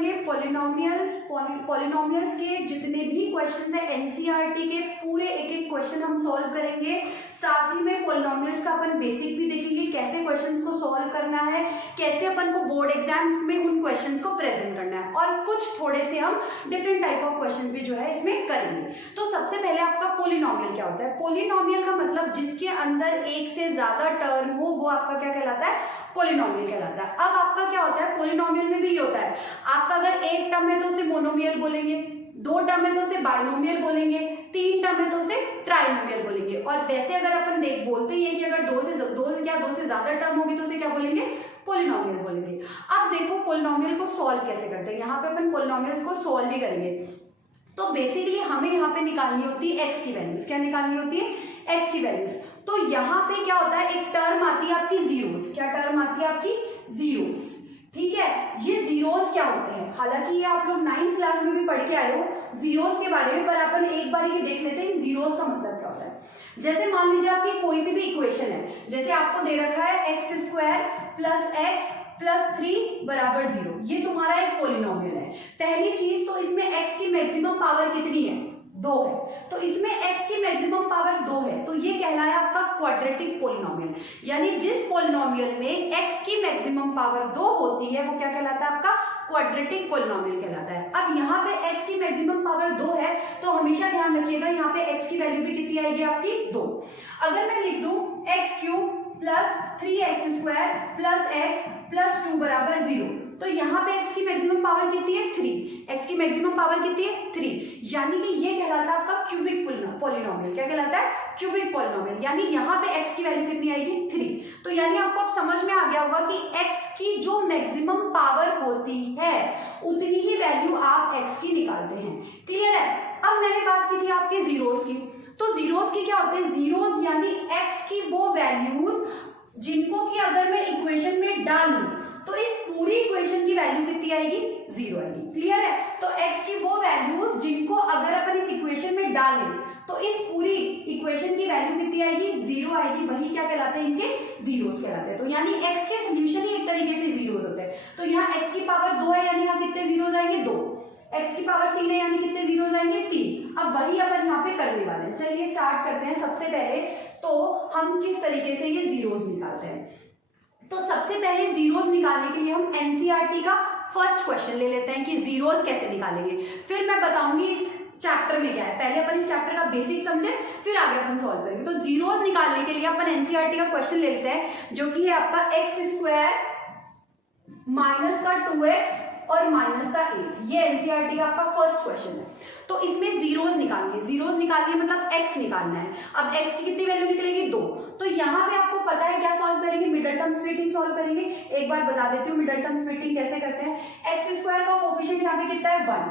करेंगे पॉलिनोमियल्स के जितने भी क्वेश्चन है एनसीईआरटी के पूरे एक एक क्वेश्चन हम सॉल्व करेंगे। साथ ही में पॉलिनोमियल्स का अपन बेसिक भी देखेंगे, कैसे क्वेश्चंस को सॉल्व करना है, कैसे अपन को बोर्ड एग्जाम्स में उन क्वेश्चंस को प्रेजेंट करना है, और कुछ थोड़े से हम डिफरेंट टाइप ऑफ क्वेश्चंस भी जो है इसमें करेंगे। तो सबसे पहले आपका पॉलिनोमियल क्या होता है? पॉलिनोमियल का मतलब जिसके अंदर एक से ज्यादा टर्म हो वो आपका क्या कहलाता है? पॉलिनोमियल कहलाता है। अब आपका क्या होता है पॉलिनोमियल में भी ये होता है, आपका अगर एक टर्म है तो उसे मोनोमियल बोलेंगे, दो टर्म है तो उसे बाइनोमियल बोलेंगे, तीन टर्म है तो उसे ट्राइनोमियल बोलेंगे। और वैसे अगर अपन बोलते हैं कि अगर दो से ज्यादा टर्म होगी तो उसे क्या बोलेंगे? पॉलिनोमियल बोलेंगे। अब देखो पॉलिनोमियल को सॉल्व कैसे करते हैं, यहाँ पे अपन पॉलिनोमियल को सॉल्व भी करेंगे। तो बेसिकली हमें यहाँ पे निकालनी होती है एक्स की वैल्यूज। क्या निकालनी होती है? एक्स की वैल्यूज। तो यहाँ पे क्या होता है, एक टर्म आती है आपकी जीरोस। क्या टर्म आती है आपकी? जीरोस। ठीक है, ये जीरोस क्या होते हैं? हालांकि ये आप लोग 9th क्लास में भी पढ़ के आए हो जीरोस के बारे में, पर अपन एक बार ये देख लेते हैं जीरोस का मतलब क्या होता है। जैसे मान लीजिए आपकी कोई सी भी इक्वेशन है, जैसे आपको दे रखा है x² + x + 3 = 0, ये तुम्हारा एक पॉलिनोमियल है। पहली चीज तो इसमें x की मैक्सिमम पावर कितनी है? 2 है। तो इसमें x की मैक्सिमम पावर 2 है, तो ये कहलाया आपका क्वाड्रेटिक पॉलिनोमियल। यानी जिस पॉलिनोमियल में x की मैक्सिमम पावर 2 होती है वो क्या कहलाता है? आपका क्वाड्रेटिक पॉलिनोमियल कहलाता है। अब यहाँ पे x की मैक्सिमम पावर 2 है, तो हमेशा ध्यान रखिएगा यहाँ पे x की वैल्यू भी कितनी आएगी आपकी? 2। अगर मैं लिख दूं x³ + 3x² + x + 2 = 0, तो यहाँ पे x की मैक्सिमम पावर कितनी है? 3। x की मैक्सिमम पावर कितनी है? 3। यानी कि ये कहलाता है आपका क्यूबिक पॉलिनोमियल। क्या कहलाता है? Cubic polynomial. यानी यहाँ पे x की वैल्यू कितनी आएगी? 3। तो यानी आपको अब समझ में आ गया होगा कि x की जो मैक्सिमम पावर होती है उतनी ही वैल्यू आप x की निकालते हैं। क्लियर है? अब मैंने बात की थी आपके जीरोस की, तो जीरोस की क्या होते हैं? जीरोस यानी x की वो वैल्यूज जिनको कि अगर मैं इक्वेशन में डालूं तो इस पूरी इक्वेशन की वैल्यू कितनी आएगी? 0 आएगी। क्लियर है? तो x की वो वैल्यूज जिनको अगर अपन इस इक्वेशन में डालें तो इस पूरी इक्वेशन की वैल्यू कितनी आएगी? 0 आएगी। वही क्या कहलाते हैं? इनके जीरोस कहलाते हैं। तो यानी x के सोल्यूशन ही एक तरीके से जीरोस होते हैं। तो यहाँ x की पावर 2 है यानी यहाँ कितने जीरोस आएंगे? 2। x की पावर 3 है यानी कितने जीरोस आएंगे? 3। अब वही अपन यहाँ पे करने वाले हैं। चलिए स्टार्ट करते हैं। सबसे पहले तो हम किस तरीके से ये जीरोस निकालते हैं। तो सबसे पहले जीरोस निकालने के लिए हम एनसीईआरटी का फर्स्ट क्वेश्चन ले लेते हैं कि जीरोस कैसे निकालेंगे। फिर मैं बताऊंगी इस चैप्टर में क्या है। पहले अपन इस चैप्टर का बेसिक समझे, फिर आगे अपन सॉल्व करेंगे। तो जीरोस निकालने के लिए अपन एनसीईआरटी का क्वेश्चन ले लेते हैं, जो कि है आपका x² - 2x और -8। ये एनसीईआरटी का आपका फर्स्ट क्वेश्चन है। तो इसमें जीरोस निकालनी है। जीरोस निकालनी है मतलब x निकालना है। अब x की कितनी वैल्यू निकलेगी? 2। तो यहाँ पे आपको पता है क्या सॉल्व करेंगे? मिडल टर्म स्प्लिटिंग सॉल्व करेंगे। एक बार बता देती हूँ मिडल टर्म स्प्लिटिंग कैसे करते हैं। x² का कोफिशिएंट यहाँ पे कितना है? 1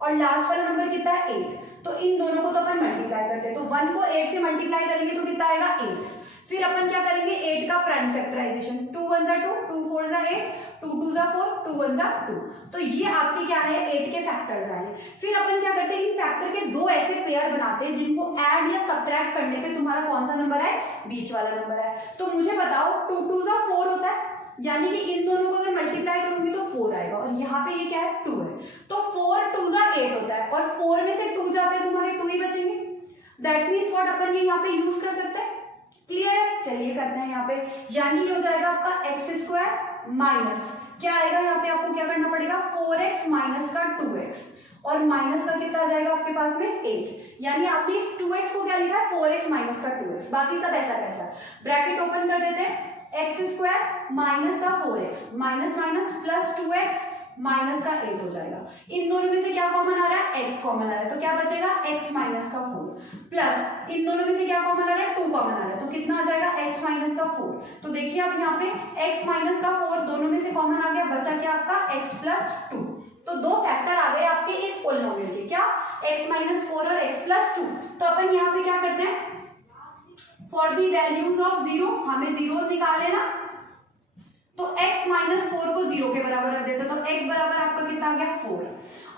और लास्ट वाला नंबर कितना है? 8। तो इन दोनों को तो अपन मल्टीप्लाई करते हैं। तो 1 को 8 से मल्टीप्लाई करेंगे तो कितना आएगा? 8। फिर अपन क्या करेंगे? 8 का प्राइम फैक्टराइजेशन। 2 1 जा 2, 2 4 जा 8, 2 2 जा 4, 2 1 जा 2। तो ये आपके क्या है? 8 के फैक्टर्स आए। फिर अपन क्या करते हैं? इन फैक्टर के दो ऐसे पेयर बनाते हैं जिनको ऐड या सब्ट्रैक्ट करने पे तुम्हारा कौन सा नंबर है? बीच वाला नंबर है। तो मुझे बताओ 2 2 जा 4 होता है, यानी कि इन दोनों को अगर मल्टीप्लाई करूंगी तो 4 आएगा, और यहाँ पे ये क्या है? 2 है। तो 4 2 जा 8 होता है, और 4 में से 2 जाते हैं तुम्हारे 2 ही बचेंगे। दैट मीन्स व्हाट अपन ये यहाँ पे यूज कर सकते हैं। क्लियर है? चलिए करते हैं यहाँ पे। यानी ये हो जाएगा आपका x² माइनस क्या आएगा यहाँ पे? आपको क्या करना पड़ेगा? 4x - का 2x, और माइनस का कितना आ जाएगा आपके पास में? 8। यानी आपने इस 2x को क्या लिखा है? 4x - का 2x। बाकी सब ऐसा कैसा। ब्रैकेट ओपन कर देते हैं। x² - का 4x minus minus plus 2x minus का 8 हो जाएगा। इन दोनों में से क्या कॉमन आ रहा है? x कॉमन आ रहा है, तो क्या बचेगा? x - का 4 प्लस इन दोनों में से क्या कॉमन आ रहा है? 2 कॉमन आ रहा है, तो कितना आ जाएगा? x - का 4। तो देखिए आप यहाँ पे x - का 4 दोनों में से कॉमन आ गया, बचा क्या आपका? x + 2। तो दो फैक्टर आ गए आपके इस पॉलिनोमियल के। क्या? x - 4 और x + 2। तो अपन यहाँ पे क्या करते हैं? फॉर दी वैल्यूज ऑफ 0 हमें जीरोस निकाल लेना। तो x - 4 को 0 के बराबर रख देते, तो x बराबर आपका कितना आ गया? 4।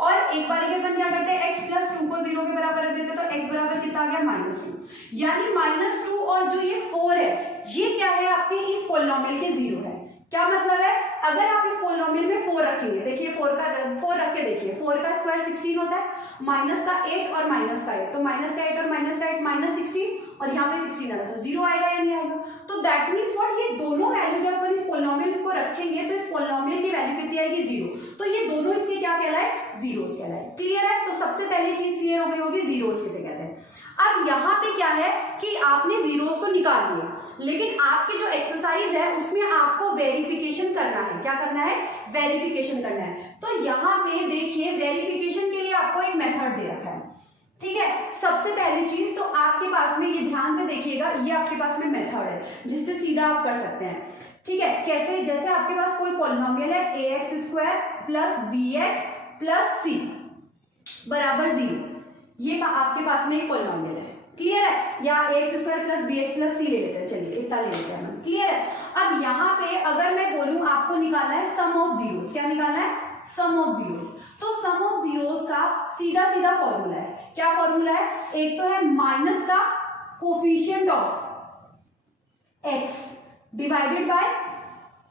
और एक बार के अपन क्या करते हैं? x + 2 को 0 के बराबर रख देते, तो x बराबर कितना आ गया? -2। यानी -2 और जो ये 4 है ये क्या है? आपके इस पॉलिनोमियल के 0 है। क्या मतलब है, अगर आप इस पोलिनोमियल में 4 रखेंगे, देखिए 4 रख के देखिए, 4 का स्क्वायर 16 होता है, माइनस का 8 और माइनस का 8, तो माइनस का 8 और माइनस का 8 माइनस 16, और यहाँ पे 16 आएगा, तो 0 आएगा या नहीं आएगा। तो दैट मीन्स व्हाट, ये दोनों वैल्यू जब अपन इस पोलिनोमियल को रखेंगे तो इस पोलिनोमियल की वैल्यू कितनी आएगी, 0। तो ये दोनों इसके क्या कहलाए, जीरोस कहलाए। क्लियर है, तो सबसे पहली चीज क्लियर हो गई होगी, जीरोस किसे कहते हैं। अब यहाँ पे क्या है कि आपने जीरोस तो निकाल लिए, लेकिन आपकी जो एक्सरसाइज है उसमें आपको वेरिफिकेशन करना है। क्या करना है, वेरिफिकेशन करना है। तो यहाँ पे देखिए, वेरिफिकेशन के लिए आपको एक मेथड दे रखा है, ठीक है। सबसे पहली चीज तो आपके पास में, ये ध्यान से देखिएगा, ये आपके पास में मेथड है जिससे सीधा आप कर सकते हैं, ठीक है। कैसे, जैसे आपके पास कोई पॉलिनोमियल है ax² plus bx plus c बराबर 0, ये आपके पास में एक पॉलिनोमियल है, क्लियर है। या ax² plus bx plus c ले लेते हैं, चलिए इतना ले लेते हैं, क्लियर है। अब यहाँ पे अगर मैं बोलूं आपको निकालना है सम ऑफ जीरोस, क्या निकालना है, सम ऑफ जीरोस, तो सम ऑफ जीरोस का सीधा सीधा फॉर्मूला है। क्या फॉर्मूला है, एक तो है माइनस का coefficient of x divided by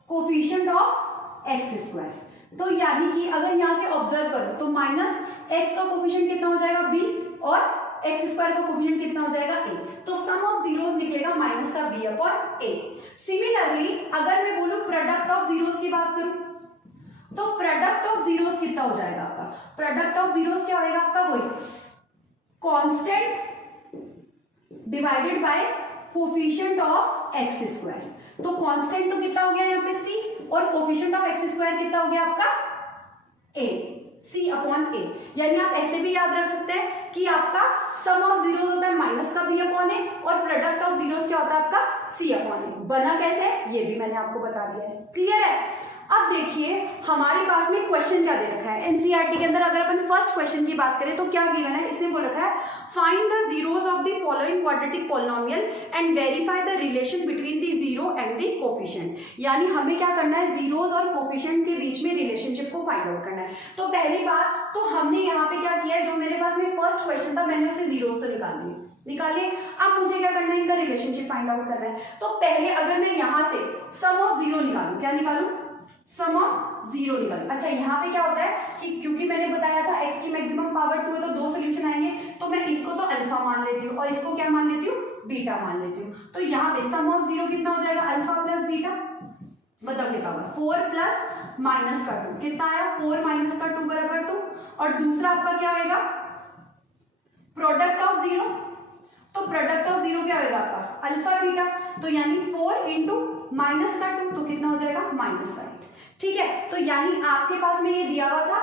coefficient of x²। तो यानी कि अगर यहां से ऑब्जर्व करो तो माइनस x का कोफिशिएंट कितना हो जाएगा b, और x² का कोफिशिएंट कितना हो जाएगा a, तो सम ऑफ जीरोस निकलेगा माइनस का b अपॉन a। सिमिलरली अगर मैं बोलूं प्रोडक्ट ऑफ जीरोस की बात करूं, तो प्रोडक्ट ऑफ जीरोस कितना हो जाएगा आपका, प्रोडक्ट ऑफ जीरोस क्या होएगा आपका, वही constant divided by coefficient of x²। तो कांस्टेंट तो कितना हो गया यहाँ पे c, और कोफिशिएंट ऑफ x² कितना हो गया आपका a, c अपॉन a। यानी आप ऐसे भी याद रख सकते हैं कि आपका सम ऑफ जीरोस होता है माइनस का b अपॉन a, और प्रोडक्ट ऑफ जीरोस क्या होता है आपका c अपॉन a। बना कैसे, ये भी मैंने आपको बता दिया है, क्लियर है। अब देखिए हमारे पास में क्वेश्चन क्या दे रखा है एनसीईआरटी के अंदर। अगर अपन फर्स्ट क्वेश्चन की बात करें तो क्या गिवन है, इसने बोल रखा है find the zeros of the following quadratic polynomial and verify the relation between the zero and the coefficient. यानी हमें क्या करना है, जीरोस और कोफिशिएंट के बीच में रिलेशनशिप को फाइंड आउट करना है। तो पहली बात तो हमने यहाँ पे क्या किया है, जो मेरे पास में फर्स्ट क्वेश्चन था मैंने उससे जीरोस तो निकालिए। अब मुझे क्या करना है, इनका रिलेशनशिप फाइंड आउट करना है। तो पहले अगर मैं यहाँ से सम ऑफ जीरो निकालूं, क्या निकालूं, सम ऑफ जीरो निकालूं। अच्छा यहाँ पे क्या होता है कि क्योंकि मैंने बताया था x की मैक्सिमम पावर 2 है तो दो सोल्यूशन आएंगे, तो मैं इसको तो अल्फा मान लेती हूँ और इसको क्या मान लेती हूँ, बीटा मान लेती हूँ। तो यहाँ पे सम ऑफ जीरो कितना हो जाएगा, अल्फा प्लस बीटा, बताओ कितना होगा, 4 प्लस माइनस का 2 कितना आया, 4 माइनस का 2 बराबर 2। और दूसरा आपका क्या होगा, प्रोडक्ट ऑफ जीरो, तो प्रोडक्ट ऑफ जीरो क्या होगा आपका अल्फा बीटा, तो यानी 4 इंटू माइनस का 2 तो कितना हो जाएगा माइनस का 8। ठीक है, तो यानी आपके पास में ये दिया हुआ था,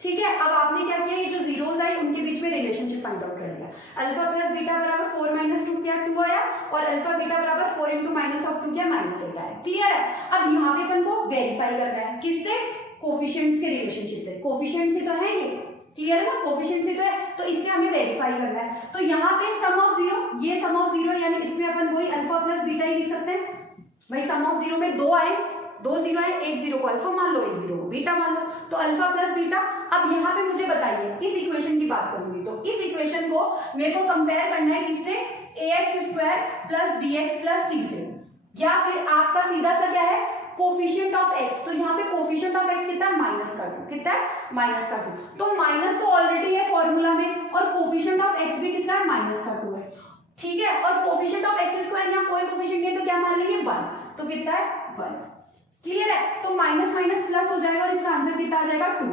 ठीक है। अब आपने क्या किया, ये जो जीरोस आई उनके बीच में रिलेशनशिप फाइंड आउट कर दिया। अल्फा प्लस बीटा बराबर 4 माइनस 2 किया 2 आया, और अल्फा बीटा बराबर 4 इंटू माइनस ऑफ 2 किया माइनस 8 आया। क्लियर है। अब यहाँ पे अपन को वेरीफाई करना है, किससे, कोफिशिएंट्स के रिलेशनशिप से। कोफिशिएंट से तो है ये, क्लियर है ना, कोफिशिएंट से तो है, तो इससे हमें वेरीफाई करना है। तो यहाँ पे सम ऑफ जीरो, ये सम ऑफ जीरो, यानी इसमें अपन वही अल्फा प्लस बीटा ही लिख सकते हैं। भाई सम ऑफ जीरो में 2 आए, 2 जीरो आए, एक जीरो को अल्फा मान लो, एक जीरो को बीटा मान लो, तो अल्फा प्लस बीटा। अब यहाँ पे मुझे बताइए, इस इक्वेशन की बात करूंगी तो इस इक्वेशन को मेरे को कंपेयर करना है किससे, ax² plus bx plus c से, या फिर आपका सीधा सा क्या है, कोफिशिएंट ऑफ x। तो यहाँ पे कोफिशिएंट ऑफ x कितना है, माइनस का 2, कितना है माइनस का 2। तो माइनस तो ऑलरेडी है फॉर्मूला में, और कोफिशिएंट ऑफ x भी किसका है, माइनस का 2 है, ठीक है। और कोफिशिएंट ऑफ x², यहाँ कोई कोफिशिएंट नहीं तो क्या मान लेंगे 1, तो कितना है 1। क्लियर है, तो माइनस माइनस प्लस हो जाएगा और इसका आंसर कितना आ जाएगा 2।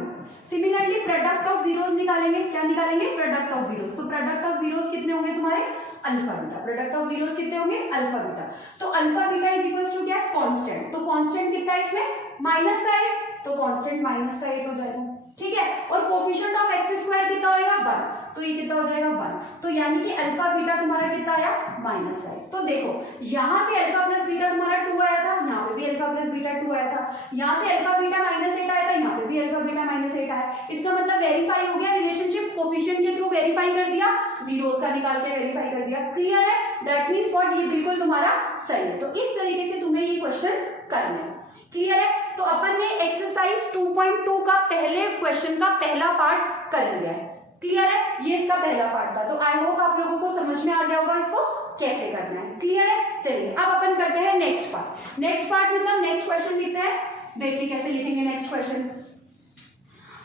सिमिलरली प्रोडक्ट ऑफ जीरोस निकालेंगे, क्या निकालेंगे, प्रोडक्ट ऑफ जीरोस। तो प्रोडक्ट ऑफ जीरोस कितने होंगे तुम्हारे, alpha beta. Product of zeros कितने होंगे, अल्फा बीटा। तो alpha beta is equal to क्या है, कांस्टेंट। तो कांस्टेंट कितना है इसमें, माइनस का 8, तो कांस्टेंट माइनस का 8 हो जाएगा, ठीक है। और कोफिशिएंट ऑफ x² कितना होएगा 1, तो ये कितना हो जाएगा 1। तो यानी कि अल्फा बीटा तुम्हारा कितना आया, माइनस का 8। तो देखो यहाँ से अल्फा प्लस बीटा तुम्हारा 2 आया था, यहाँ पे भी अल्फा प्लस बीटा 2 आया था, यहाँ से अल्फा बीटा माइनस 8 आया था, यहाँ पे भी अल्फा बीटा माइनस 8 आया। इसका मतलब वेरीफाई हो गया, रिलेशनशिप कोफिशिएंट के थ्रू वेरीफाई कर दिया, जीरोस का निकाल के वेरीफाई कर दिया। क्लियर है, दैट मींस व्हाट, ये बिल्कुल तुम्हारा सही है। तो इस तरीके से तुम्हें ये क्वेश्चन करना है। क्लियर है, तो अपन ने एक्सरसाइज 2.2 का पहले क्वेश्चन का पहला पार्ट कर लिया है। क्लियर है? ये इसका पहला पार्ट था। तो आई होप आप लोगों को समझ में आ गया होगा इसको कैसे करना है। क्लियर है? चलिए अब अपन करते हैं नेक्स्ट पार्ट। नेक्स्ट पार्ट मतलब नेक्स्ट क्वेश्चन लिखते हैं। देखिए कैसे लिखेंगे नेक्स्ट क्वेश्चन।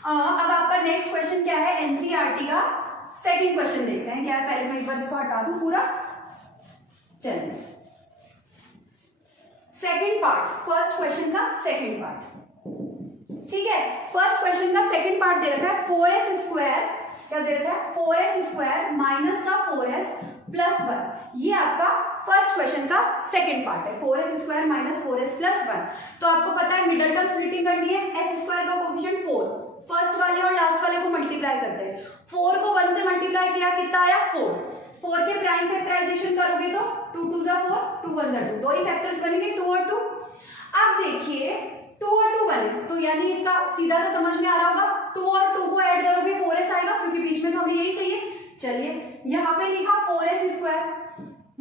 अब आपका नेक्स्ट क्वेश्चन क्या है, एनसीईआरटी का सेकंड क्वेश्चन देखते हैं। क्या पहले मैं एक बार इसको हटा दूं पूरा। चलिए सेकंड पार्ट, फर्स्ट क्वेश्चन का सेकंड पार्ट। ठीक है, फर्स्ट क्वेश्चन का सेकंड पार्ट दे रखा है 4s स्क्वायर, क्या दे रखा है 4s स्क्वायर माइनस का 4s प्लस 1। ये आपका फर्स्ट क्वेश्चन का सेकंड पार्ट है, 4s square minus 4s plus 1। तो आपको पता है मिडल टर्म स्प्लिटिंग करनी है, s स्क्वायर का कोफिशिएंट 4, फर्स्ट वाले और लास्ट वाले को मल्टीप्लाई करते हैं। 4 को 1 से मल्टीप्लाई किया कितना आया 4। 4 के प्राइम फैक्टराइजेशन करोगे तो 2 2 जा 4, 2 1 जा 2, दो ही फैक्टर्स बनेंगे 2 और 2। अब देखिए 2 और 2 बने तो यानी इसका सीधा से समझ में आ रहा होगा, 2 और 2 को ऐड करोगे 4s आएगा, क्योंकि बीच में तो हमें यही चाहिए। चलिए यहाँ पे लिखा 4s स्क्वायर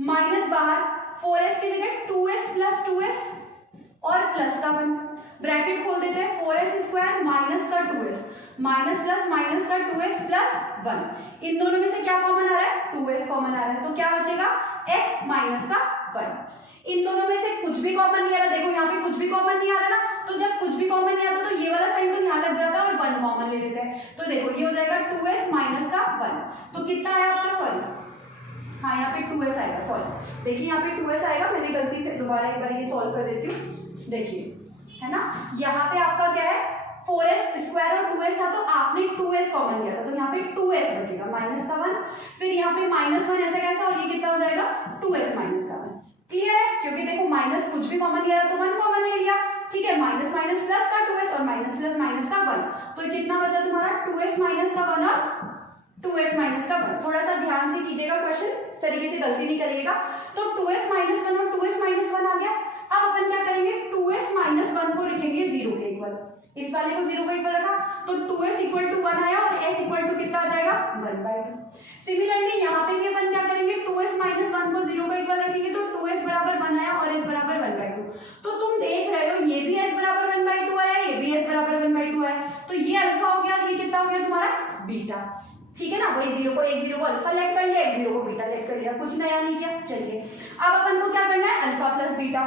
माइनस बाहर 4s की जगह 2s प्लस 2s और प्लस का 1, ब्रैकेट खोल देते हैं 4s स्क्वायर माइनस का 2s, माइनस प्लस माइनस का 2s प्लस 1। इन दोनों में से क्या कॉमन आ रहा है, 2s कॉमन आ रहा है, तो क्या बचेगा s माइनस का 1। इन दोनों में से कुछ भी कॉमन नहीं आ रहा, देखो यहाँ पे कुछ भी कॉमन नहीं आ रहा ना, तो जब कुछ भी कॉमन नहीं आता तो ये वाला साइन तो यहाँ लग जाता है और 1 कॉमन ले लेते हैं। तो देखो ये हो जाएगा 2s माइनस का 1। तो कितना आया आपका, सॉरी हाँ यहाँ पे 2s आएगा, सॉरी देखिए यहाँ पे 2s आएगा, मैंने गलती से दोबारा एक बार ये सॉल्व कर देती हूँ। देखिए है ना, यहाँ पे आपका क्या है 4s स्क्वायर और 2s था, तो आपने 2s कॉमन लिया था, तो यहाँ पे 2s बचेगा माइनस का 1, फिर यहाँ पे -1 ऐसा कैसा, और ये कितना हो जाएगा 2s माइनस का 1। क्लियर है? क्योंकि देखो माइनस कुछ भी कॉमन लिया तो 1 कॉमन ले लिया। ठीक है, माइनस माइनस प्लस का 2s और माइनस प्लस माइनस का 1, तो ये कितना बचा तुम्हारा 2s माइनस का 1 और 2s माइनस का 1। थोड़ा सा ध्यान से कीजिएगा क्वेश्चन, इस तरीके से गलती नहीं करिएगा। तो 2s माइनस 1 और 2s माइनस 1 आ गया। अब अपन क्या करेंगे, 2s माइनस 1 को रखेंगे 0 के इक्वल, इस वाले को 0 के इक्वल रखा तो 2s इक्वल टू 1 आया और s इक्वल टू कितना आ जाएगा 1/2। सिमिलरली यहाँ पे भी अपन क्या करेंगे, 2s माइनस 1 को 0 का इक्वल रखेंगे तो 2s बराबर 1 आया और s बराबर 1/2। तो तुम देख रहे हो ये भी s बराबर 1/2 आया, ये भी s बराबर 1/2 आया, तो ये अल्फा हो गया, ये कितना हो गया तुम्हारा बीटा। ठीक है ना, वही 0 को एक 0 को अल्फा लेट कर लिया, एक 0 को बीटा लेट कर लिया, कुछ नया नहीं किया। चलिए अब अपन को क्या करना है, अल्फा प्लस बीटा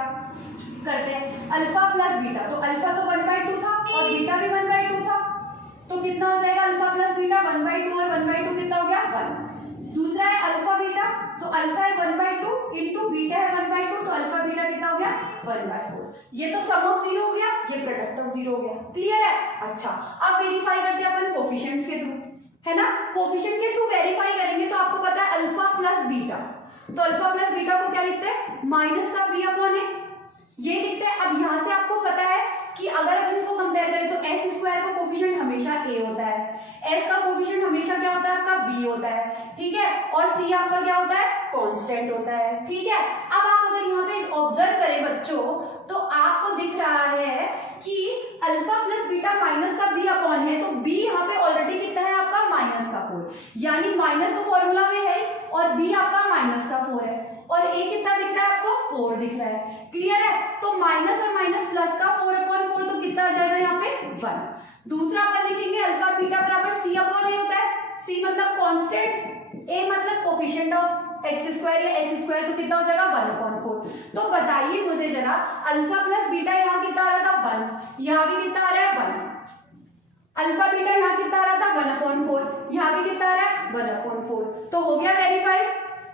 करते हैं। अल्फा प्लस बीटा, तो अल्फा तो 1/2 था और बीटा भी 1/2 था, तो कितना हो जाएगा अल्फा प्लस बीटा 1/2 और 1/2 कितना हो गया 1। दूसरा है अल्फा बीटा, तो अल्फा है 1/2 इंटू बीटा है 1/2, तो अल्फा बीटा कितना हो गया 1/4। ये तो सम ऑफ 0 हो गया, ये प्रोडक्ट ऑफ 0 हो गया। क्लियर है? अच्छा अब वेरीफाई करते हैं अपन कोफिशिएंट्स के थ्रू, है ना, कोफिशिएंट के थ्रू वेरीफाई करेंगे तो आपको पता है अल्फा प्लस बीटा, तो अल्फा प्लस बीटा को क्या लिखते हैं माइनस का b अपॉन a, ये लिखते हैं। अब यहाँ से आपको पता है कि अगर अपन इसको कंपेयर करें तो s स्क्वायर का कोफिशिएंट हमेशा a होता है, s का कोफिशिएंट हमेशा क्या होता है आपका b होता है, ठीक है, और c आपका क्या होता है कांस्टेंट होता है। ठीक है, अब आप अगर यहाँ पे ऑब्जर्व करें बच्चों तो आपको दिख रहा है कि अल्फा प्लस बीटा माइनस का b अपॉन है, तो b यहाँ पे ऑलरेडी कितना है आपका -4, यानी माइनस तो फॉर्मूला में है और b आपका -4 है, और a कितना दिख रहा है आपको 4 दिख रहा है। क्लियर है? तो माइनस और माइनस प्लस का 4/4, तो कितना आ जाएगा यहाँ पे 1। दूसरा अपन लिखेंगे अल्फा बीटा बराबर c अपॉन a होता है, c मतलब कांस्टेंट, a मतलब कोफिशिएंट ऑफ x स्क्वायर या s स्क्वायर, तो कितना हो जाएगा 1/4। तो बताइए मुझे जरा अल्फा प्लस बीटा यहाँ कितना आ रहा था 1, यहाँ भी कितना आ रहा है 1, अल्फा बीटा यहाँ कितना आ रहा था 1/4, यहाँ भी कितना आ रहा है 1/4, तो हो गया वेरीफाइड,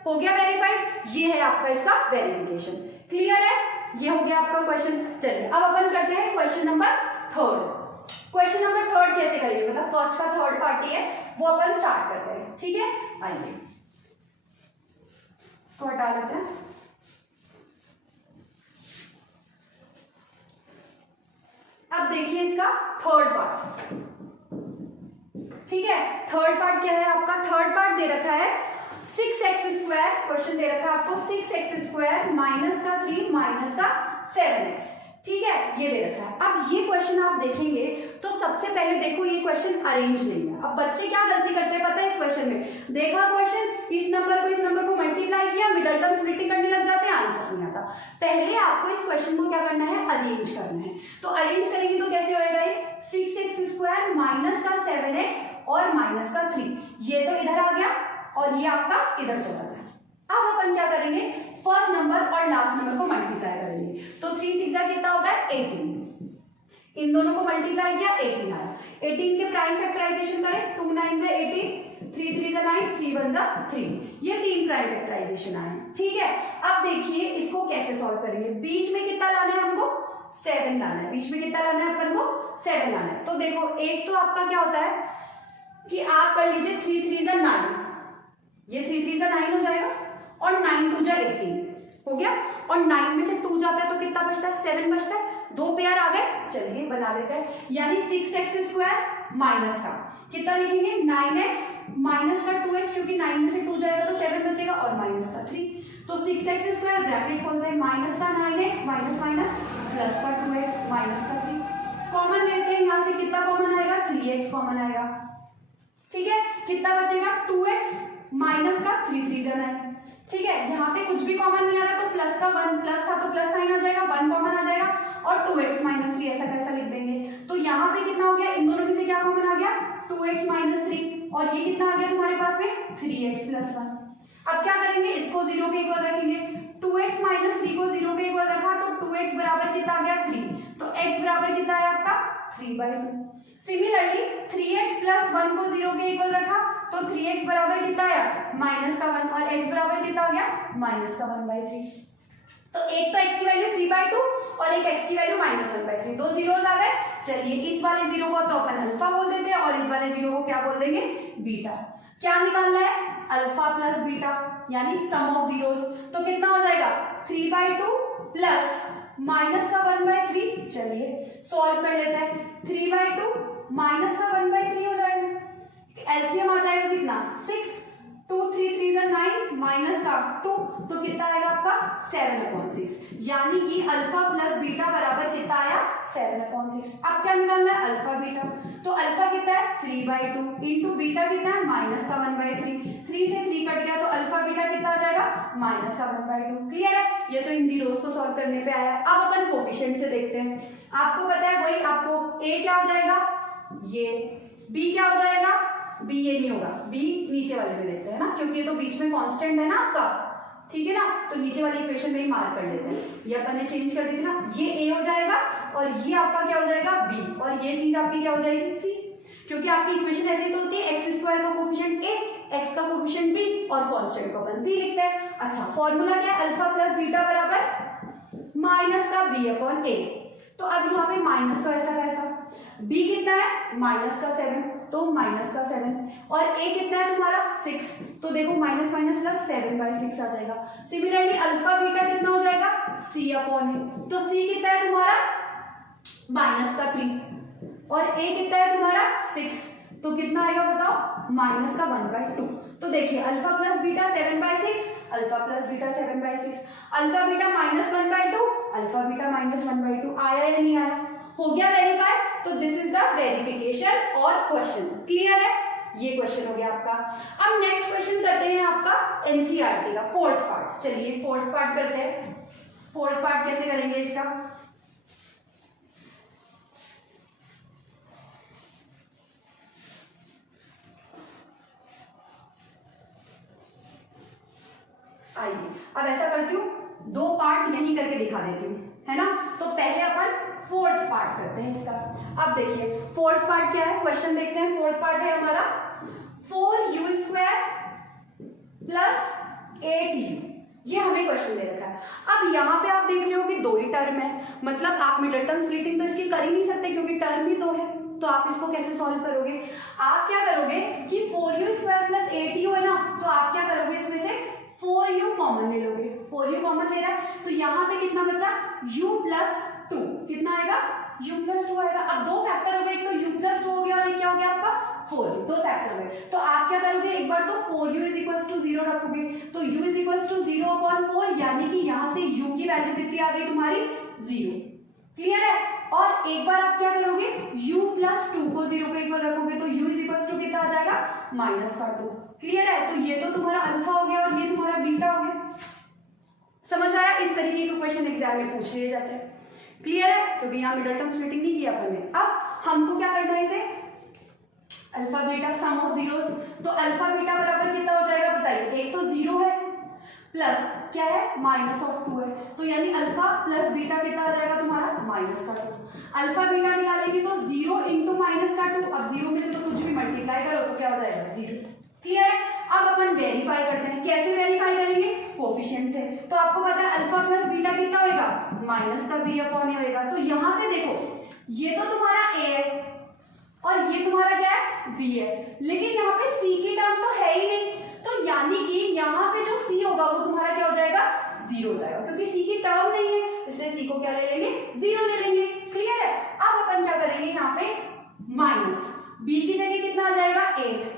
हो गया वेरीफाइड। ये है आपका इसका वेरिफिकेशन। क्लियर है? ये हो गया आपका क्वेश्चन। चलिए अब अपन करते हैं क्वेश्चन नंबर 3। क्वेश्चन नंबर 3 कैसे करेंगे, मतलब फर्स्ट का थर्ड पार्टी है वो अपन स्टार्ट करते हैं। ठीक है, आइए इसको हटा लेते हैं। अब देखिए इसका थर्ड पार्ट। ठीक है, थर्ड पार्ट क्या है आपका, थर्ड पार्ट दे रखा है 6x स्क्वायर, क्वेश्चन दे रखा है आपको 6x स्क्वायर माइनस का 3 माइनस का 7x। ठीक है, ये दे रखा है। अब ये क्वेश्चन आप देखेंगे तो सबसे पहले देखो ये क्वेश्चन अरेंज नहीं है। अब बच्चे क्या गलती करते हैं पता है इस क्वेश्चन में, देखा क्वेश्चन, इस नंबर को मल्टीप्लाई किया, मिडल टर्म स्प्लिटिंग करने लग जाते हैं, आंसर नहीं आता। पहले आपको इस क्वेश्चन को क्या करना है, अरेंज करना है। तो अरेंज करेंगे तो कैसे होएगा, ये 6x² माइनस का 7x और माइनस का 3, ये तो इधर आ गया और ये आपका इधर चला गया। अब अपन क्या करेंगे, फर्स्ट नंबर और लास्ट नंबर को मल्टीप्लाई करेंगे। तो 3 6 कितना होता है 18, इन दोनों को मल्टीप्लाई किया 18 आया। 18 के प्राइम फैक्टराइजेशन करें, 2 9 से 18, 3 3 9, 3 1 3, ये 3 प्राइम फैक्टराइजेशन आए। ठीक है, अब देखिए इसको कैसे सॉल्व करेंगे। बीच में कितना लाना है हमको, 7 लाना है। बीच में कितना लाना है अपन को, 7 लाना है। तो देखो एक तो आपका क्या होता है कि आप कर लीजिए 3 3 9, ये 3 3 9 हो जाएगा और 9 2 18 हो गया, और 9 में से 2 जाता है तो कितना बचता है, 7 बचता है। 2 पेयर आ गए, चलिए बना लेते हैं। यानी 6x² माइनस का कितना लिखेंगे, 9x माइनस का 2x, क्योंकि 9 में से 2 जाएगा तो 7 बचेगा, और माइनस का 3। तो 6x² ब्रैकेट खोलते हैं, माइनस का 9x माइनस माइनस प्लस का 2x माइनस का 3, कॉमन लेते हैं। यहाँ से कितना कॉमन आएगा, 3x कॉमन आएगा। ठीक है, कितना बचेगा, 2x माइनस का 3 3 9। ठीक है, यहाँ पे कुछ भी कॉमन नहीं आ रहा तो प्लस का 1, प्लस था तो प्लस साइन आ जाएगा, 1 कॉमन आ जाएगा, और 2x माइनस 3 ऐसा कैसा लिख देंगे। तो यहाँ पे कितना हो गया, इन दोनों में से क्या कॉमन आ गया, 2x माइनस 3, और ये कितना आ गया तुम्हारे पास में 3x प्लस 1। अब क्या करेंगे, इसको 0 के इक्वल रखेंगे। 2x माइनस 3 को 0 के इक्वल रखा तो 2x बराबर कितना आ गया 3, तो x बराबर कितना है आपका 3/2। सिमिलरली 3x प्लस 1 को 0 के इक्वल रखा तो 3x बराबर कितना आया माइनस का 1, और x बराबर कितना आ गया माइनस का 1/3। तो एक तो x की वैल्यू 3/2 और एक x की वैल्यू -1/3, दो जीरोस आ गए। चलिए इस वाले जीरो को तो अपन अल्फा बोल देते हैं और इस वाले जीरो को क्या बोल देंगे, बीटा। क्या निकालना है, अल्फा प्लस बीटा यानी सम ऑफ जीरोस। तो कितना हो जाएगा 3/2 प्लस माइनस का 1/3। चलिए सॉल्व कर लेते हैं, 3/2 माइनस का 1/3 हो जाएगा, एलसीएम आ जाएगा कितना 6, 2 3 3 9 माइनस का 2, तो कितना आएगा आपका 7/6, यानी कि अल्फा प्लस बीटा बराबर कितना आया 7/6। अब क्या निकालना है, अल्फा बीटा। तो अल्फा कितना है 3/2 इंटू बीटा कितना है माइनस का 1/3, 3 से 3 कट गया तो अल्फा बीटा कितना आ जाएगा माइनस का 1/2। क्लियर है, ये तो इन जीरोस को सॉल्व करने पे आया। अब अपन कोफिशिएंट से देखते हैं। आपको पता है वही, आपको ए क्या हो जाएगा ये, बी क्या हो जाएगा, बी ये नहीं होगा, बी नीचे वाले में देखते हैं ना, क्योंकि ये तो बीच में कांस्टेंट है ना आपका, ठीक है ना, तो नीचे वाली इक्वेशन में ही मार्क कर लेते हैं। ये अपन ने चेंज कर दी थी ना, ये ए हो जाएगा और ये आपका क्या हो जाएगा बी, और ये चीज आपकी क्या हो जाएगी सी, क्योंकि आपकी इक्वेशन ऐसी तो होती है x² का कोफिशिएंट ए, x का कोफिशिएंट बी और कांस्टेंट को अपन सी लिखते हैं। अच्छा फॉर्मूला क्या है, अल्फा प्लस बीटा बराबर माइनस का बी अपॉन ए। तो अब यहाँ पे माइनस का ऐसा कैसा, b कितना है माइनस का 7, तो माइनस का 7, और a कितना है तुम्हारा 6, तो देखो माइनस माइनस प्लस 7/6 आ जाएगा। सिमिलरली अल्फा बीटा कितना हो जाएगा c अपॉन ए, तो c कितना है तुम्हारा माइनस का 3 और a कितना है तुम्हारा 6, तो कितना आएगा बताओ माइनस का 1/2। तो देखिए alpha plus beta 7/6, alpha plus beta 7/6, alpha beta -1/2, alpha beta -1/2 आया या नहीं आया, हो गया वेरीफाई। तो दिस इज द वेरिफिकेशन और क्वेश्चन। क्लियर है, ये क्वेश्चन हो गया आपका। अब नेक्स्ट क्वेश्चन करते हैं आपका एनसीईआरटी का फोर्थ पार्ट। चलिए फोर्थ पार्ट करते हैं। फोर्थ पार्ट कैसे करेंगे इसका, आइए अब ऐसा करती हूँ, दो पार्ट यही करके दिखा देती हूँ, है ना। तो पहले अपन फोर्थ पार्ट करते हैं इसका। अब देखिए फोर्थ पार्ट क्या है, क्वेश्चन देखते हैं। फोर्थ पार्ट है हमारा 4u² प्लस 8u, ये हमें क्वेश्चन दे रखा है। अब यहाँ पे आप देख रहे हो कि दो ही टर्म है, मतलब आप मिडल टर्म स्प्लिटिंग तो इसकी कर ही नहीं सकते क्योंकि टर्म ही दो है, तो आप इसको कैसे सॉल्व करोगे। आप क्या करोगे कि 4u² प्लस 8u है ना, तो आप क्या करोगे इसमें से 4u कॉमन ले लोगे। 4u कॉमन ले रहा है तो यहाँ पे कितना बचा u प्लस 2, कितना आएगा u प्लस 2 आएगा। अब दो फैक्टर हो गए, एक तो u प्लस 2 हो गया और एक क्या हो गया आपका 4u, दो फैक्टर हो गए। तो आप क्या करोगे, एक बार तो 4u इज इक्वल टू 0 रखोगे, तो u इज इक्वल टू 0/4, यानी कि यहाँ से u की वैल्यू कितनी आ गई तुम्हारी 0। क्लियर है, और एक बार आप क्या करोगे u प्लस 2 को 0 के इक्वल रखोगे तो u इज इक्वल टू कितना आ जाएगा -2। क्लियर है, तो ये तो तुम्हारा अल्फा हो गया और ये तुम्हारा बीटा हो गया। समझ आया, इस तरीके के क्वेश्चन एग्जाम में पूछ लिए जाते हैं। क्लियर है, क्योंकि यहाँ मिडल टर्म स्प्लिटिंग नहीं किया अपन ने। अब हमको क्या करना है इसे, alpha beta sum of zeros, तो अल्फा बीटा बराबर कितना हो जाएगा बताइए, एक तो जीरो है प्लस क्या है माइनस ऑफ 2 है, तो यानी अल्फा प्लस बीटा कितना आ जाएगा तुम्हारा माइनस का 2। अल्फा बीटा निकालेंगे तो 0 इंटू माइनस का 2, अब 0 में से तो कुछ भी मल्टीप्लाई करो तो क्या हो जाएगा 0। क्लियर है। अब अपन वेरीफाई करते हैं, कैसे वेरीफाई करेंगे, कोफिशिएंट से। तो आपको पता है अल्फा प्लस बीटा कितना होगा, माइनस का b अपॉन ए होगा। तो यहाँ पे देखो ये तो तुम्हारा a है और ये तुम्हारा क्या है b है, लेकिन यहाँ पे c की टर्म तो है ही नहीं, तो यानी कि यहाँ पे जो c होगा वो तुम्हारा क्या हो जाएगा 0 हो जाएगा, क्योंकि c की टर्म नहीं है इसलिए c को क्या ले लेंगे 0 ले लेंगे। क्लियर है। अब अपन क्या करेंगे, यहाँ पे माइनस b की जगह कितना आ जाएगा 8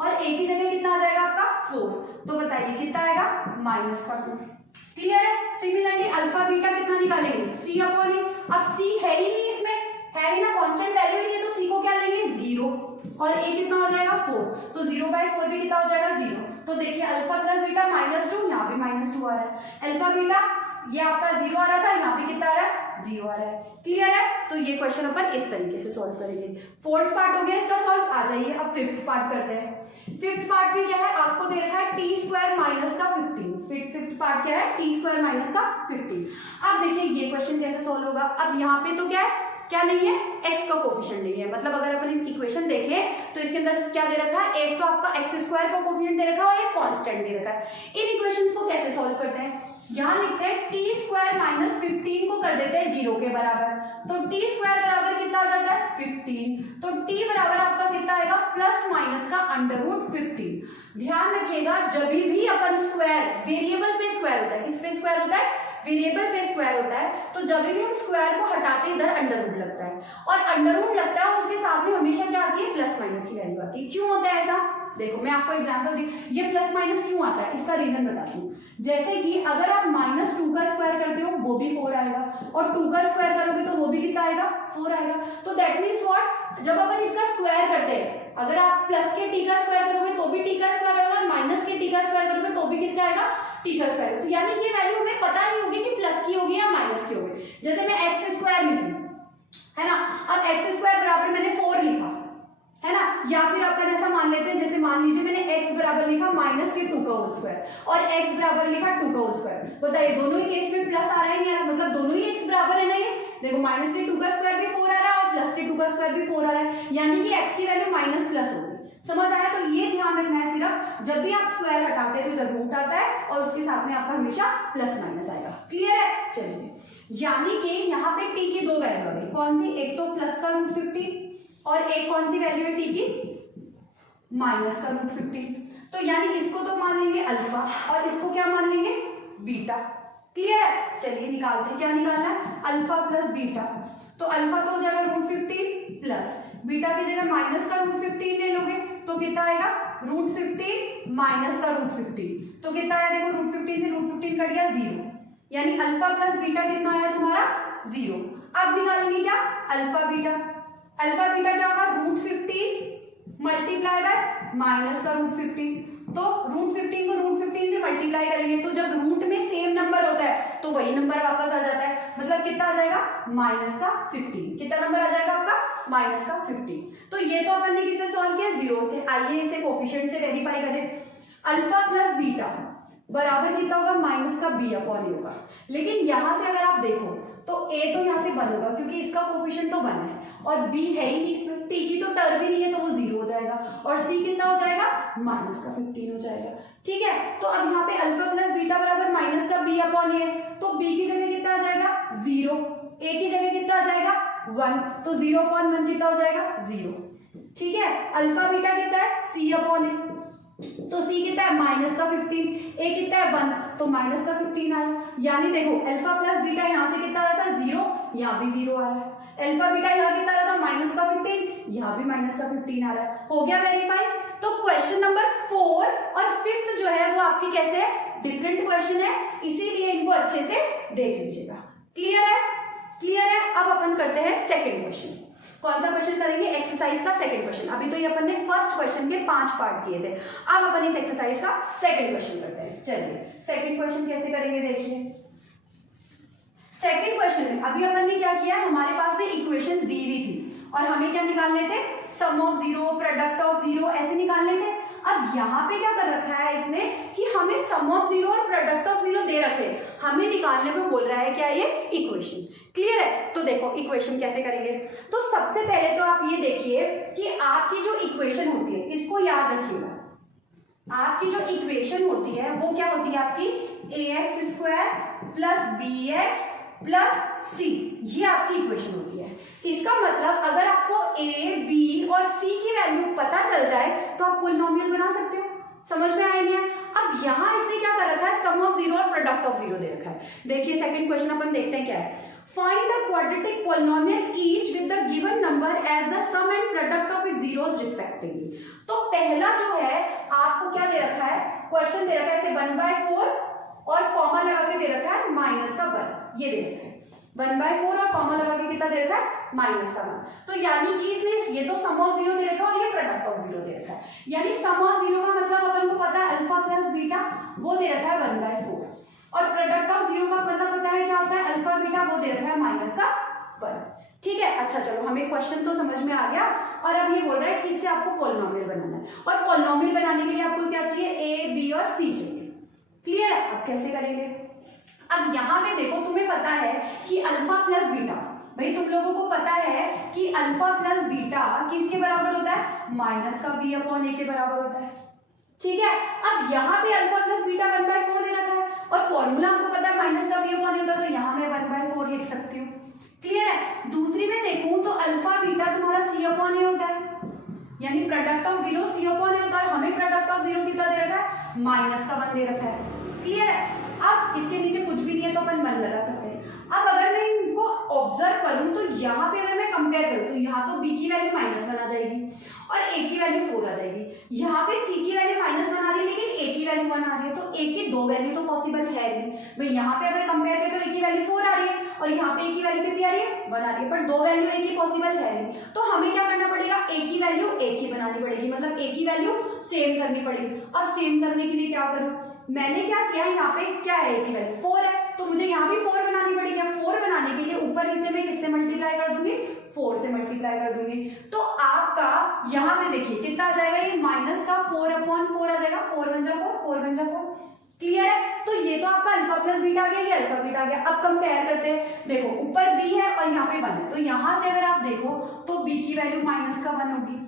और a की जगह कितना आ जाएगा आपका 4, तो बताइए कितना आएगा माइनस का 2। क्लियर है। सिमिलरली अल्फा बीटा कितना निकालेंगे c अपॉन ए, अब c है ही नहीं इसमें, है ही ना, कांस्टेंट वैल्यू ही नहीं है, तो c को क्या लेंगे 0 और a कितना हो जाएगा 4, तो 0/4 भी कितना हो जाएगा 0। तो देखिए अल्फा प्लस बीटा -2, यहाँ भी -2 आ रहा है, अल्फा बीटा ये आपका 0 आ रहा था, यहाँ भी कितना आ रहा है 0 आ रहा है। क्लियर है। तो ये क्वेश्चन अपन इस तरीके से सॉल्व करेंगे। फोर्थ पार्ट हो गया इसका सॉल्व। आ जाइए अब फिफ्थ पार्ट करते हैं। फिफ्थ पार्ट भी क्या है, आपको दे रखा है t² माइनस का 15। फिफ्थ पार्ट क्या है, t² माइनस का 15। अब देखिए ये क्वेश्चन कैसे सॉल्व होगा। अब यहाँ पे तो क्या नहीं है, x का कोफिशिएंट नहीं है, मतलब अगर अपन इक्वेशन देखें तो इसके अंदर क्या दे रखा है, एक तो आपका x² का कोफिशिएंट दे रखा है और एक कांस्टेंट दे रखा है। इन इक्वेशंस को कैसे सॉल्व करते हैं, यहाँ लिखते हैं t² माइनस 15 को कर देते हैं 0 के बराबर, तो t² बराबर कितना आ जाता है 15, तो t बराबर आपका कितना आएगा प्लस माइनस का √15। ध्यान रखिएगा जब भी अपन स्क्वायर, वेरिएबल पे स्क्वायर होता है, किस पे स्क्वायर होता है, वेरिएबल पे स्क्वायर होता है, तो जब भी हम स्क्वायर को हटाते हैं इधर अंडर रूट लगता है, और अंडर रूट लगता है और उसके साथ में हमेशा क्या आती है, प्लस माइनस की वैल्यू आती है। क्यों होता है ऐसा, देखो मैं आपको एग्जांपल दी, ये प्लस माइनस क्यों आता है, इसका रीजन बताती हूँ। जैसे कि अगर आप -2 का स्क्वायर करते हो वो भी 4 आएगा, और 2 का स्क्वायर करोगे तो वो भी कितना आएगा 4 आएगा। तो दैट मीन्स व्हाट, जब अपन इसका स्क्वायर करते हैं, अगर आप प्लस के t का स्क्वायर करोगे तो भी t का स्क्वायर आएगा, और माइनस के t का स्क्वायर करोगे तो भी किसका आएगा t का स्क्वायर। तो यानी ये वैल्यू हमें पता नहीं होगी कि प्लस की होगी या माइनस की होगी। जैसे मैं x² लिखूं, है ना, अब x² बराबर मैंने 4 लिखा, है ना, या फिर अपन ऐसा मान लेते हैं, जैसे मान लीजिए मैंने x बराबर लिखा माइनस के 2 का होल स्क्वायर और x बराबर लिखा 2 का होल स्क्वायर। बताइए दोनों ही केस में प्लस आ रहा है नहीं आ रहा, मतलब दोनों ही x बराबर है ना। ये देखो माइनस के 2 का स्क्वायर भी 4 आ रहा है और प्लस के 2 का स्क्वायर भी 4 आ रहा है, यानी कि x की वैल्यू माइनस प्लस होगी। समझ आया। तो ये ध्यान रखना है, सिर्फ जब भी आप स्क्वायर हटाते हैं तो इधर रूट आता है और उसके साथ में आपका हमेशा प्लस माइनस आएगा। क्लियर है। चलिए, यानी कि यहाँ पे t की 2 वैल्यू आ गई, कौन सी, एक तो प्लस का √15 और एक कौन सी वैल्यू है t की माइनस का √15। तो यानी इसको तो मान लेंगे अल्फा और इसको क्या मान लेंगे बीटा। क्लियर है। चलिए निकालते हैं, क्या निकालना है, अल्फा प्लस बीटा। तो अल्फा तो हो जाएगा √15 प्लस बीटा की जगह माइनस का √15 ले लोगे तो कितना आएगा √15 माइनस का √15, तो कितना आया, देखो √15 से √15 कट गया 0, यानी अल्फा प्लस बीटा कितना आया तुम्हारा 0। अब निकालेंगे क्या, अल्फा बीटा। अल्फा बीटा क्या होगा, √15 मल्टीप्लाई बाय माइनस का √15, तो √15 को √15 से मल्टीप्लाई करेंगे तो जब रूट में सेम नंबर होता है तो वही नंबर वापस आ जाता है, मतलब कितना आ जाएगा माइनस का 15। कितना नंबर आ जाएगा आपका माइनस का 15। तो ये तो अपन ने किससे सॉल्व किया, 0 से। आइए इसे कोफिशिएंट से वेरीफाई करें। अल्फा प्लस बीटा बराबर कितना होगा, माइनस का b अपॉन ए होगा, लेकिन यहां से अगर आप देखो तो a तो यहाँ से 1 होगा क्योंकि इसका कोफिशिएंट तो 1 है और b है ही नहीं इसमें, t की तो टर्म ही नहीं है तो वो 0 हो जाएगा, और c कितना हो जाएगा माइनस का 15 हो जाएगा। ठीक है। तो अब यहाँ पे अल्फा प्लस बीटा बराबर माइनस का b अपॉन ए, तो b की जगह कितना आ जाएगा 0, a की जगह कितना आ जाएगा 1, तो 0/1 कितना हो जाएगा 0। ठीक है। अल्फा बीटा कितना है c अपॉन ए, तो c कितना है माइनस का 15, a कितना है 1, तो माइनस का 15 आया। यानी देखो अल्फा प्लस बीटा यहाँ से कितना आ रहा था 0, यहाँ भी 0 आ रहा है। अल्फा बीटा यहाँ कितना आ रहा था माइनस का 15, यहाँ भी माइनस का 15 आ रहा है। हो गया वेरीफाई। तो क्वेश्चन नंबर 4 और 5th जो है वो आपकी कैसे है, डिफरेंट क्वेश्चन है, इसीलिए इनको अच्छे से देख लीजिएगा। क्लियर है। क्लियर है। अब अपन करते हैं सेकेंड क्वेश्चन। कौन सा क्वेश्चन करेंगे, एक्सरसाइज का सेकंड क्वेश्चन। अभी तो ये अपन ने फर्स्ट क्वेश्चन के 5 पार्ट किए थे, अब अपन इस एक्सरसाइज का सेकंड क्वेश्चन करते हैं। चलिए सेकंड क्वेश्चन कैसे करेंगे देखिए। सेकंड क्वेश्चन में अभी अपन ने क्या किया, हमारे पास में इक्वेशन दी हुई थी और हमें क्या निकालने थे, sum of zero, product of zero, ऐसे निकालने थे। अब यहाँ पे क्या कर रखा है इसने कि हमें सम ऑफ जीरो और प्रोडक्ट ऑफ जीरो दे रखे, हमें निकालने को बोल रहा है क्या, ये इक्वेशन। क्लियर है? तो देखो इक्वेशन कैसे करेंगे। तो सबसे पहले तो आप ये देखिए कि आपकी जो इक्वेशन होती है, इसको याद रखिएगा, आपकी जो इक्वेशन होती है वो क्या होती है आपकी, ax square plus bx plus c, ये आपकी इक्वेशन होती है। इसका मतलब अगर आपको a, b और c की वैल्यू पता चल जाए तो आप पॉलिनोमियल बना सकते हो। समझ में आया नहीं है? अब यहाँ इसने क्या कर रखा है, सम ऑफ जीरो और प्रोडक्ट ऑफ जीरो दे रखा है। देखिए सेकंड क्वेश्चन अपन देखते हैं क्या है। Find a quadratic polynomial each with the given number as the sum and product of its zeros respectively. तो पहला जो है आपको क्या दे रखा है, क्वेश्चन दे रखा है ऐसे 1/4 और कॉमा लगा के दे रखा है माइनस का 1, ये दे रखा है 1/4 और कॉमा लगा के कितना दे रखा है, माइनस का 1। तो यानी कि इसने ये तो सम ऑफ जीरो दे रखा है और ये प्रोडक्ट ऑफ जीरो दे रखा है, यानी सम ऑफ जीरो का मतलब अपन को पता है अल्फा प्लस बीटा, वो दे रखा है 1/4, और प्रोडक्ट ऑफ जीरो का मतलब पता है क्या होता है, अल्फा बीटा, वो दे रखा है माइनस का 1। ठीक है, अच्छा चलो हमें क्वेश्चन तो समझ में आ गया। और अब ये बोल रहा है कि इससे आपको पॉलिनोमियल बनाना है, और पॉलिनोमियल बनाने के लिए आपको क्या चाहिए, a, b और c चाहिए। क्लियर है? अब कैसे करेंगे। अब यहाँ पे देखो, तुम्हें पता है कि अल्फा प्लस बीटा, भाई तुम लोगों को पता है कि अल्फा प्लस बीटा किसके बराबर होता है, माइनस का b अपॉन a के बराबर होता है। ठीक है, अब यहाँ पे अल्फा प्लस बीटा 1/4 दे रखा है और फॉर्मूला हमको पता है माइनस का b अपॉन a होता है, तो यहाँ मैं 1/4 लिख सकती हूँ। क्लियर है? दूसरी में देखूं तो अल्फा बीटा तुम्हारा c अपॉन a होता है, यानी product of zero c upon a होता है, हमें प्रोडक्ट ऑफ जीरो कितना दे रखा है, माइनस का 1 दे रखा है। क्लियर है? अब इसके नीचे कुछ भी नहीं है तो अपन 1 लगा सकते हैं। अब अगर मैं इनको ऑब्जर्व करूं तो यहाँ पे अगर मैं कंपेयर करूं तो यहाँ तो b की वैल्यू -1 आ जाएगी और a की वैल्यू 4 आ जाएगी। यहाँ पे c की वैल्यू -1 आ रही है लेकिन a की वैल्यू 1 आ रही है, तो a की दो वैल्यू तो पॉसिबल है नहीं। भाई यहाँ पे अगर कंपेयर करें तो a की वैल्यू 4 आ रही है और यहाँ पे a की वैल्यू कितनी आ रही है, 1 आ रही है, पर दो वैल्यू a की पॉसिबल है नहीं। तो हमें क्या करना पड़ेगा, a की वैल्यू एक ही बनानी पड़ेगी, मतलब a की वैल्यू सेम करनी पड़ेगी। अब सेम करने के लिए क्या करूँ, मैंने क्या किया, यहाँ पे क्या है, a की वैल्यू 4 है, तो मुझे यहाँ भी 4 बनानी पड़ेगी। 4 बनाने के लिए ऊपर नीचे में किससे मल्टीप्लाई कर दूंगी, 4 से मल्टीप्लाई कर दूंगी। तो आपका यहाँ पे देखिए कितना आ जाएगा, ये माइनस का 4 अपॉन 4 आ जाएगा, 4 बन जा 4, 4 बन जा 4। क्लियर है? तो ये तो आपका अल्फा प्लस बीटा आ गया, ये अल्फा बीटा आ गया। अब कंपेयर करते हैं, देखो ऊपर b है और यहाँ पे 1 है, तो यहाँ से अगर आप देखो तो b की वैल्यू माइनस का 1 होगी